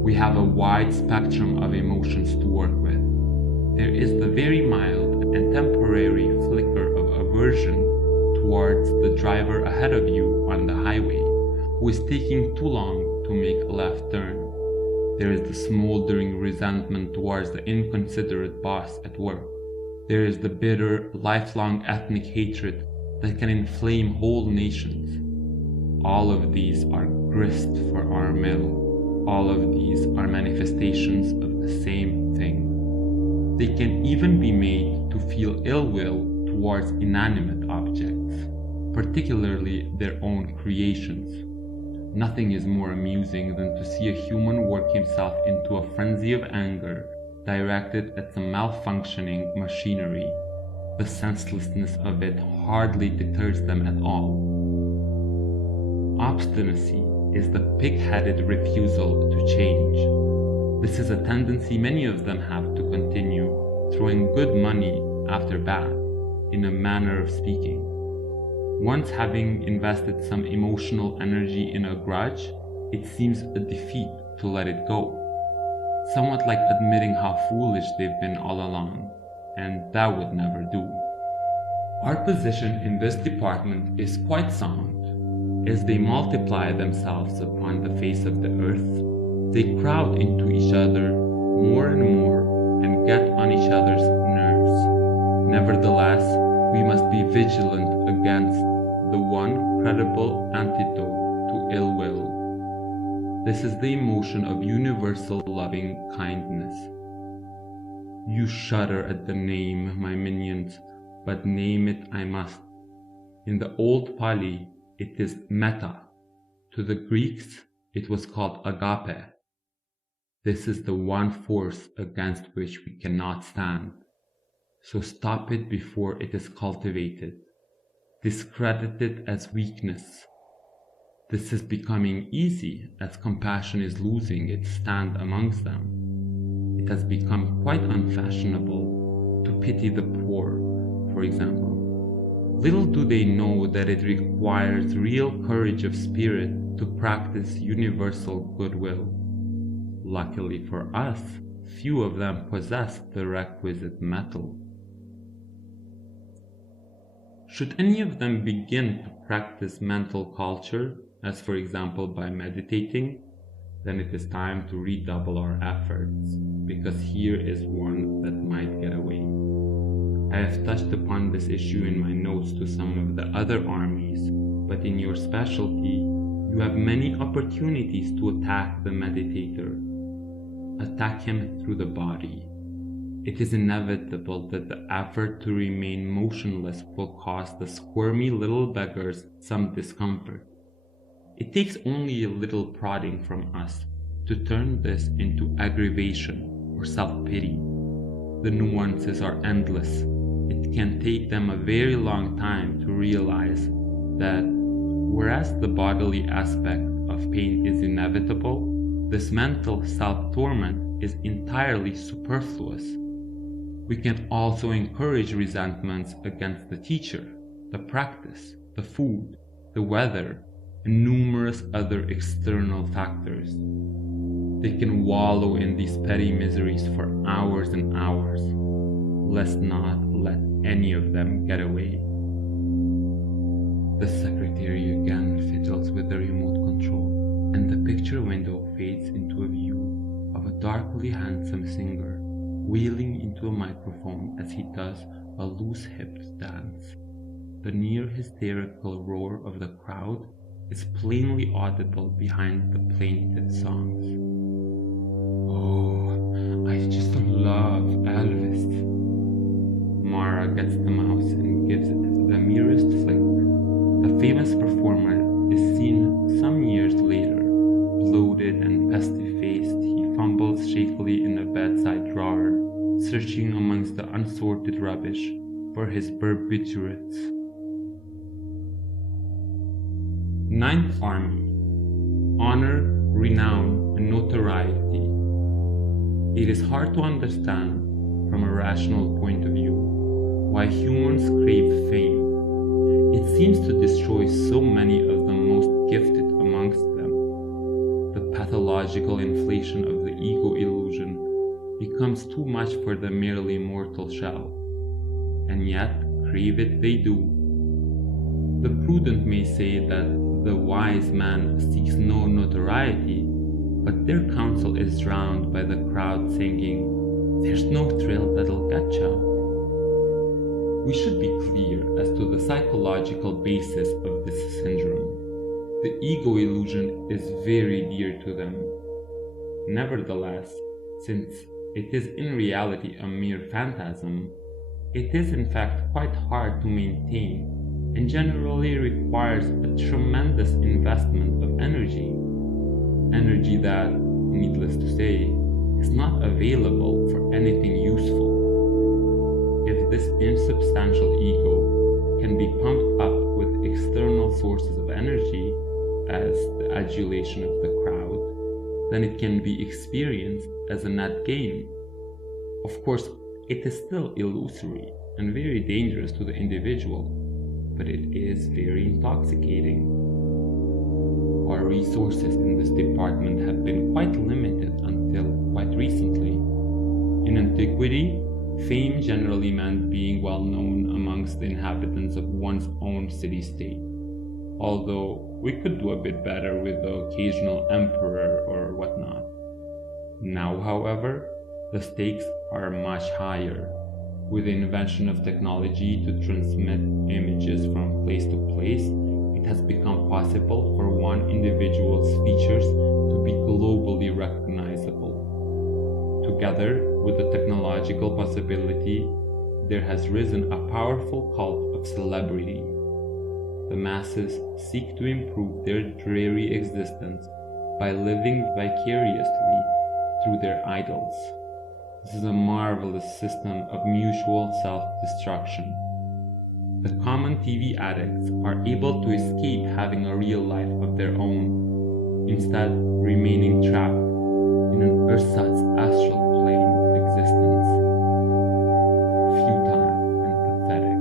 We have a wide spectrum of emotions to work with. There is the very mild and temporary flicker of aversion towards the driver ahead of you on the highway, who is taking too long to make a left turn. There is the smoldering resentment towards the inconsiderate boss at work. There is the bitter, lifelong ethnic hatred that can inflame whole nations. All of these are grist for our mill. All of these are manifestations of the same thing. They can even be made to feel ill will towards inanimate objects, particularly their own creations. Nothing is more amusing than to see a human work himself into a frenzy of anger directed at some malfunctioning machinery. The senselessness of it hardly deters them at all. Obstinacy is the pig-headed refusal to change. This is a tendency many of them have to continue, throwing good money after bad, in a manner of speaking. Once having invested some emotional energy in a grudge, it seems a defeat to let it go. Somewhat like admitting how foolish they've been all along, and that would never do. Our position in this department is quite sound. As they multiply themselves upon the face of the earth, they crowd into each other more and more and get on each other's nerves. Nevertheless, we must be vigilant against the one credible antidote to ill will. This is the emotion of universal loving kindness. You shudder at the name, my minions, but name it I must. In the old Pali, it is metta. To the Greeks, it was called agape. This is the one force against which we cannot stand. So stop it before it is cultivated. Discredit it as weakness. This is becoming easy as compassion is losing its stand amongst them. It has become quite unfashionable to pity the poor, for example. Little do they know that it requires real courage of spirit to practice universal goodwill. Luckily for us, few of them possess the requisite mettle. Should any of them begin to practice mental culture, as for example by meditating, then it is time to redouble our efforts, because here is one that might get away. I have touched upon this issue in my notes to some of the other armies, but in your specialty, you have many opportunities to attack the meditator. Attack him through the body. It is inevitable that the effort to remain motionless will cause the squirmy little beggars some discomfort. It takes only a little prodding from us to turn this into aggravation or self-pity. The nuances are endless. It can take them a very long time to realize that whereas the bodily aspect of pain is inevitable, this mental self-torment is entirely superfluous. We can also encourage resentments against the teacher, the practice, the food, the weather, and numerous other external factors. They can wallow in these petty miseries for hours and hours. Let's not let any of them get away. The secretary again fiddles with the remote control, and the picture window fades into a view of a darkly handsome singer wheeling into a microphone as he does a loose-hipped dance. The near hysterical roar of the crowd is plainly audible behind the plaintive songs. Oh, I just love Elvis. Mara gets the mouse and gives it the merest flick. The famous performer is seen some years later, bloated and pesty-faced. He fumbles shakily in a bedside drawer, searching amongst the unsorted rubbish for his barbiturates. Ninth Army. Honor, renown, and notoriety. It is hard to understand, from a rational point of view, why humans crave fame. It seems to destroy so many of the most gifted amongst them. The pathological inflation of the ego illusion becomes too much for the merely mortal shell, and yet crave it they do. The prudent may say that the wise man seeks no notoriety, but their counsel is drowned by the crowd singing, "There's no thrill that'll get ya." We should be clear as to the psychological basis of this syndrome. The ego illusion is very dear to them. Nevertheless, since it is in reality a mere phantasm, it is in fact quite hard to maintain and generally requires a tremendous investment of energy that, needless to say, is not available for anything useful. If this insubstantial ego can be pumped up with external sources of energy, as the adulation of the crowd, then it can be experienced as a net gain. Of course, it is still illusory and very dangerous to the individual, but it is very intoxicating. Our resources in this department have been quite limited until quite recently. In antiquity, fame generally meant being well known amongst the inhabitants of one's own city-state, although we could do a bit better with the occasional emperor or whatnot. Now, however, the stakes are much higher. With the invention of technology to transmit images from place to place, it has become possible for one individual's features to be globally recognizable. Together with the technological possibility, there has risen a powerful cult of celebrity. The masses seek to improve their dreary existence by living vicariously through their idols. This is a marvelous system of mutual self-destruction. The common TV addicts are able to escape having a real life of their own, instead remaining trapped in an ersatz astral plane of existence, futile and pathetic,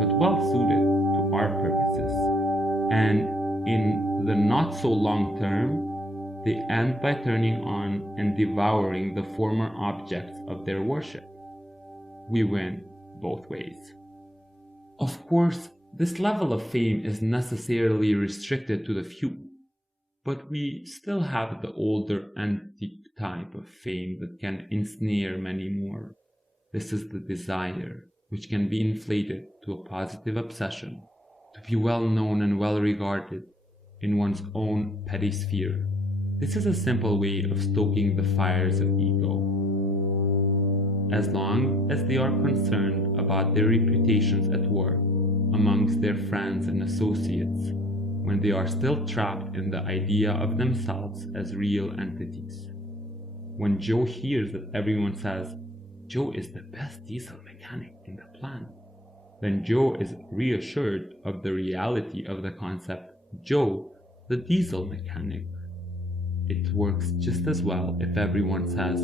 but well suited to our purposes. And in the not so long term, they end by turning on and devouring the former objects of their worship. We win both ways. Of course, this level of fame is necessarily restricted to the few, but we still have the older antique type of fame that can ensnare many more. This is the desire, which can be inflated to a positive obsession, to be well known and well regarded in one's own petty sphere. This is a simple way of stoking the fires of ego. As long as they are concerned about their reputations at work, amongst their friends and associates, when they are still trapped in the idea of themselves as real entities. When Joe hears that everyone says, Joe is the best diesel mechanic in the plant, then Joe is reassured of the reality of the concept, Joe, the diesel mechanic. It works just as well if everyone says,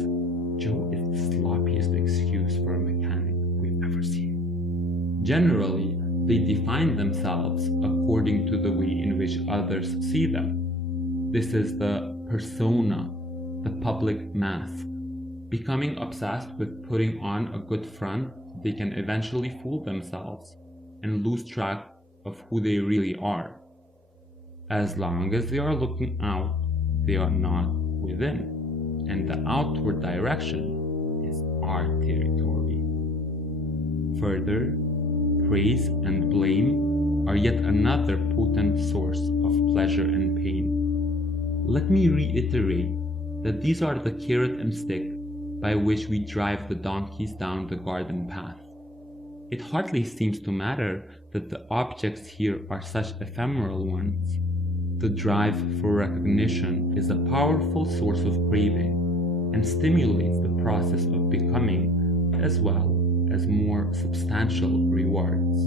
Joe is the sloppiest excuse for a mechanic we've ever seen. Generally, they define themselves according to the way in which others see them. This is the persona, the public mask. Becoming obsessed with putting on a good front, they can eventually fool themselves and lose track of who they really are. As long as they are looking out, they are not within, and the outward direction is our territory. Further, praise and blame are yet another potent source of pleasure and pain. Let me reiterate that these are the carrot and stick by which we drive the donkeys down the garden path. It hardly seems to matter that the objects here are such ephemeral ones. The drive for recognition is a powerful source of craving and stimulates the process of becoming as well as more substantial rewards.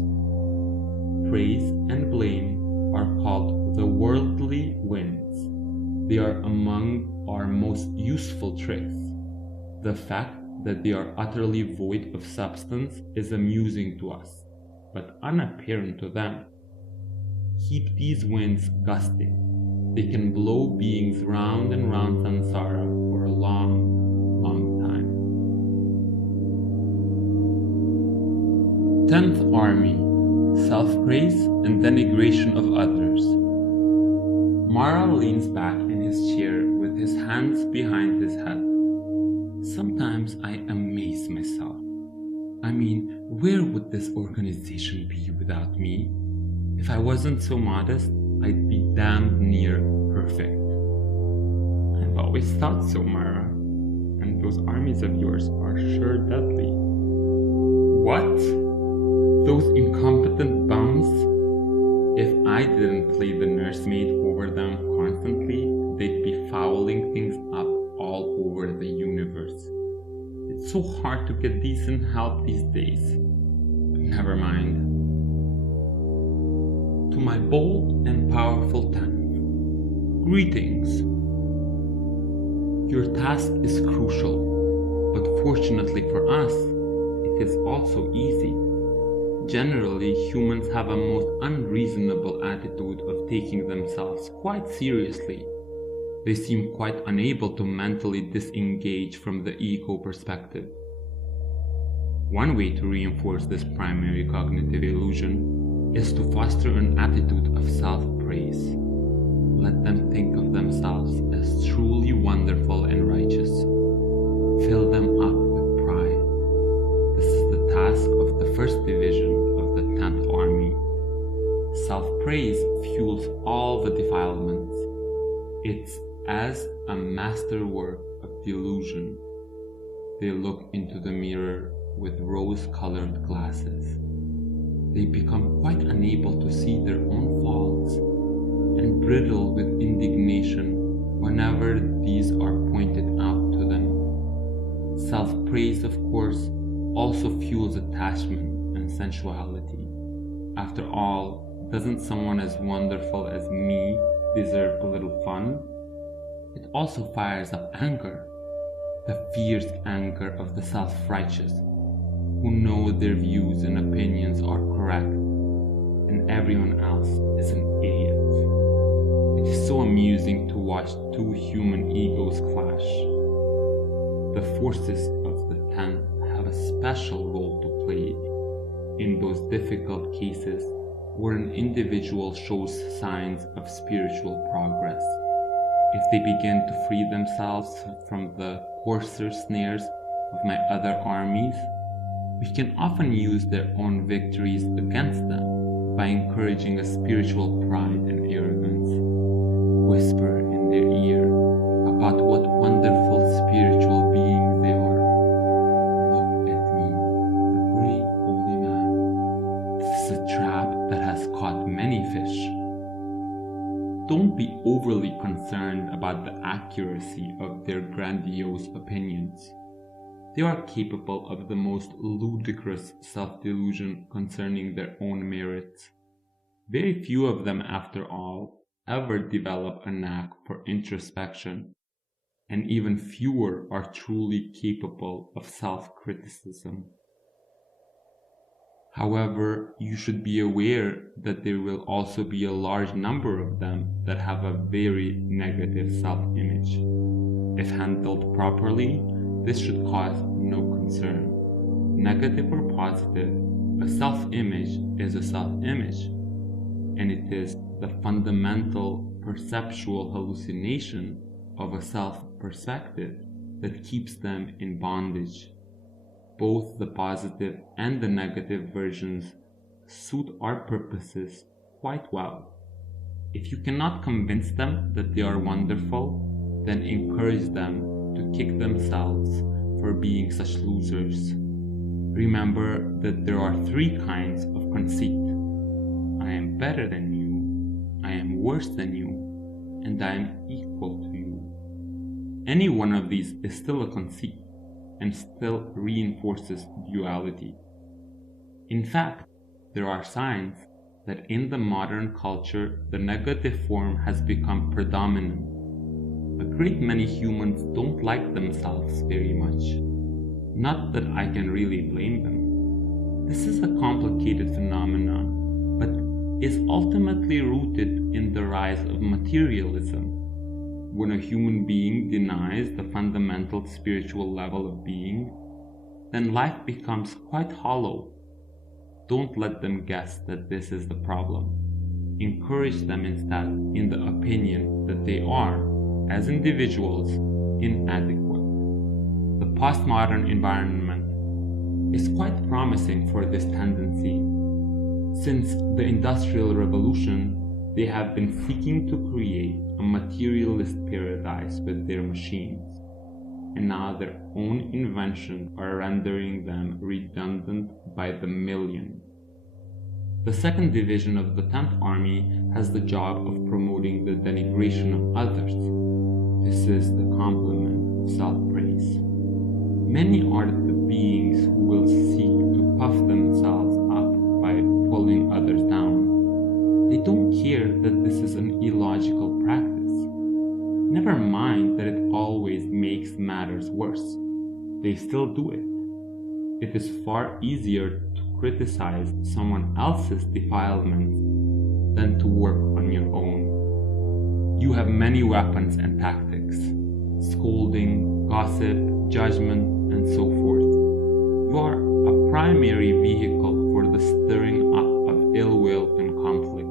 Praise and blame are called the worldly winds. They are among our most useful tricks. The fact that they are utterly void of substance is amusing to us, but unapparent to them. Keep these winds gusting. They can blow beings round and round samsara for a long, long time. 10th Army, Self-Praise and Denigration of Others. Mara leans back in his chair with his hands behind his head. Sometimes I amaze myself. I mean, where would this organization be without me? If I wasn't so modest, I'd be damn near perfect. I've always thought so, Mara. And those armies of yours are sure deadly. What? Those incompetent bums? If I didn't play the nursemaid over them constantly, they'd be fouling things up all over the universe. It's so hard to get decent help these days. But never mind. To my bold and powerful 10th, greetings. Your task is crucial, but fortunately for us, it is also easy. Generally, humans have a most unreasonable attitude of taking themselves quite seriously. They seem quite unable to mentally disengage from the ego perspective. One way to reinforce this primary cognitive illusion is to foster an attitude of self-praise. Let them think of themselves as truly wonderful and righteous. Fill them up with pride. This is the task of the 1st Division of the 10th Army. Self-praise fuels all the defilements. It's as a masterwork of delusion. They look into the mirror with rose-colored glasses. They become quite unable to see their own faults and brittle with indignation whenever these are pointed out to them. Self-praise, of course, also fuels attachment and sensuality. After all, doesn't someone as wonderful as me deserve a little fun? It also fires up anger, the fierce anger of the self-righteous, who know their views and opinions are correct, and everyone else is an idiot. It is so amusing to watch two human egos clash. The forces of the 10th have a special role to play in those difficult cases where an individual shows signs of spiritual progress. If they begin to free themselves from the coarser snares of my other armies, we can often use their own victories against them by encouraging a spiritual pride and arrogance. Whisper in their ear about what wonderful spiritual beings they are. Look at me, the great holy man. This is a trap that has caught many fish. accuracy of their grandiose opinions. They are capable of the most ludicrous self-delusion concerning their own merits. Very few of them, after all, ever develop a knack for introspection, and even fewer are truly capable of self-criticism. However, you should be aware that there will also be a large number of them that have a very negative self-image. If handled properly, this should cause no concern. Negative or positive, a self-image is a self-image, and it is the fundamental perceptual hallucination of a self-perspective that keeps them in bondage. Both the positive and the negative versions suit our purposes quite well. If you cannot convince them that they are wonderful, then encourage them to kick themselves for being such losers. Remember that there are three kinds of conceit. I am better than you, I am worse than you, and I am equal to you. Any one of these is still a conceit, and still reinforces duality. In fact, there are signs that in the modern culture the negative form has become predominant. A great many humans don't like themselves very much. Not that I can really blame them. This is a complicated phenomenon, but is ultimately rooted in the rise of materialism. When a human being denies the fundamental spiritual level of being, then life becomes quite hollow. Don't let them guess that this is the problem. Encourage them instead in the opinion that they are, as individuals, inadequate. The postmodern environment is quite promising for this tendency. Since the Industrial Revolution, they have been seeking to create a materialist paradise with their machines, and now their own inventions are rendering them redundant by the million. The second division of the 10th Army has the job of promoting the denigration of others. This is the complement of self-praise. Many are the beings who will seek to puff themselves up by pulling others down. They don't care that this is an illogical practice. Never mind that it always makes matters worse. They still do it. It is far easier to criticize someone else's defilements than to work on your own. You have many weapons and tactics: scolding, gossip, judgment, and so forth. You are a primary vehicle for the stirring up of ill will and conflict.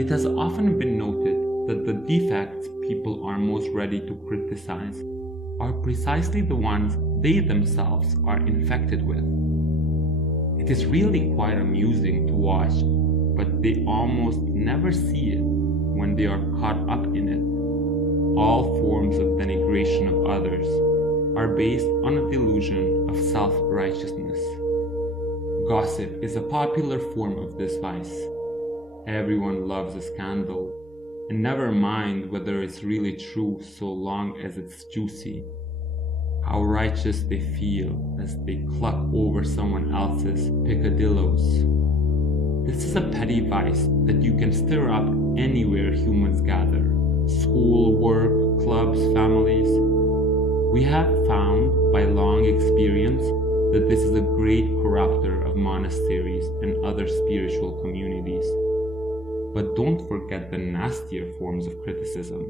It has often been noted that the defects people are most ready to criticize are precisely the ones they themselves are infected with. It is really quite amusing to watch, but they almost never see it when they are caught up in it. All forms of denigration of others are based on a delusion of self-righteousness. Gossip is a popular form of this vice. Everyone loves a scandal, and never mind whether it's really true so long as it's juicy. How righteous they feel as they cluck over someone else's peccadillos. This is a petty vice that you can stir up anywhere humans gather: school, work, clubs, families. We have found by long experience that this is a great corrupter of monasteries and other spiritual communities. But don't forget the nastier forms of criticism.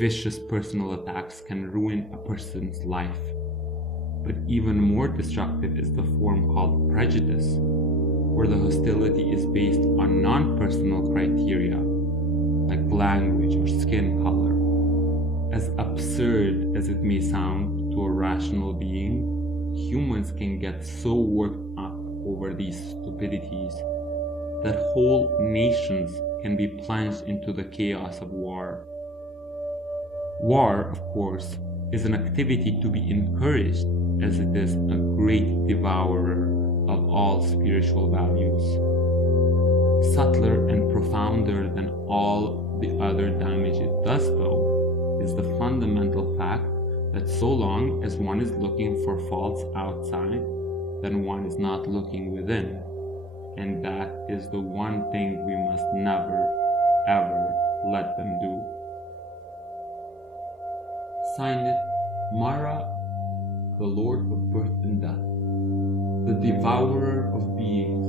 Vicious personal attacks can ruin a person's life. But even more destructive is the form called prejudice, where the hostility is based on non-personal criteria, like language or skin color. As absurd as it may sound to a rational being, humans can get so worked up over these stupidities that whole nations can be plunged into the chaos of war. War, of course, is an activity to be encouraged, as it is a great devourer of all spiritual values. Subtler and profounder than all the other damage it does, though, fundamental fact that so long as one is looking for faults outside, then one is not looking within. And that is the one thing we must never, ever let them do. Signed it, Mara, the Lord of Birth and Death, the Devourer of Beings,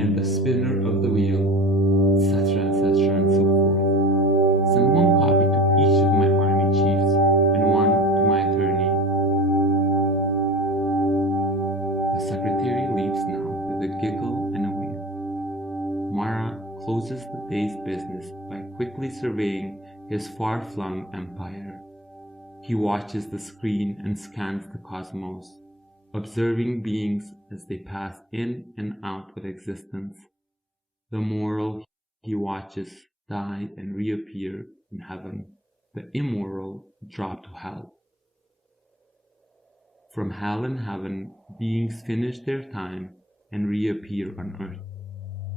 and the Spinner of the Wheel, etc., etc., and so forth. Send one copy to each of my army chiefs and one to my attorney. The secretary leaves now with a giggle and a wink. Mara closes the day's business by quickly surveying his far-flung empire. He watches the screen and scans the cosmos, observing beings as they pass in and out of existence. The moral he watches die and reappear in heaven. The immoral drop to hell. From hell and heaven, beings finish their time and reappear on earth.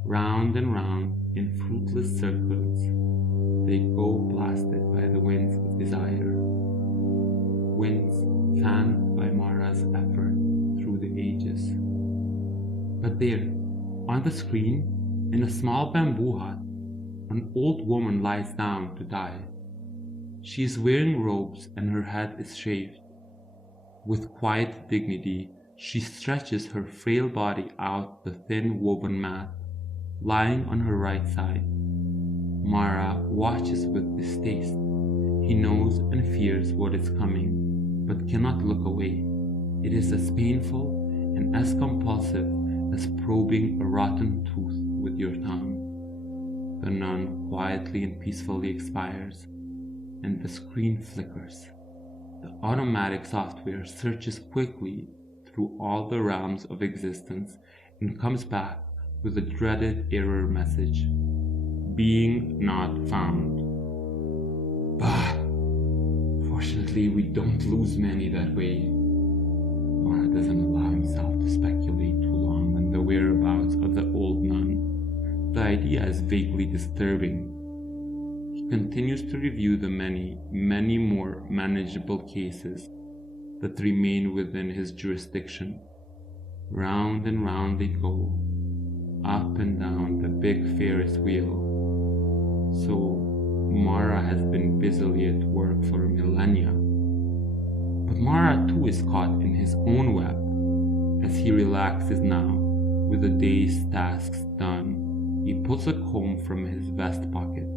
Round and round in fruitless circles, they go blasted by the winds of desire. Winds fanned by Mara's effort through the ages. But there, on the screen, in a small bamboo hut, an old woman lies down to die. She is wearing robes and her head is shaved. With quiet dignity, she stretches her frail body out the thin woven mat, lying on her right side. Mara watches with distaste. He knows and fears what is coming, but cannot look away. It is as painful and as compulsive as probing a rotten tooth with your tongue. The nun quietly and peacefully expires, and the screen flickers. The automatic software searches quickly through all the realms of existence and comes back with a dreaded error message. Being not found. Bah! Fortunately, we don't lose many that way. Mara doesn't allow himself to speculate too long on the whereabouts of the old nun. The idea is vaguely disturbing. He continues to review the many, many more manageable cases that remain within his jurisdiction. Round and round they go, up and down the big Ferris wheel. So Mara has been busily at work for millennia. But Mara too is caught in his own web. As he relaxes now, with the day's tasks done, he pulls a comb from his vest pocket.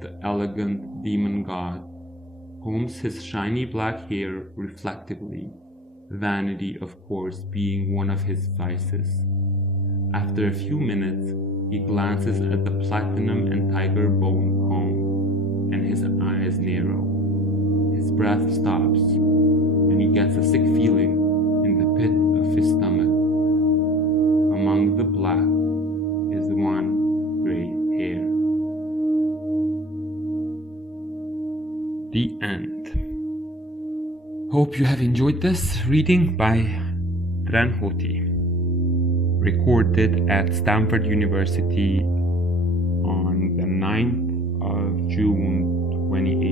The elegant demon god combs his shiny black hair reflectively, vanity of course being one of his vices. After a few minutes, he glances at the platinum and tiger bone comb, and his eyes narrow. His breath stops, and he gets a sick feeling in the pit of his stomach. Among the black is one gray hair. The end. Hope you have enjoyed this reading by Dran Hoti. Recorded at Stanford University on the 9th of June 2018.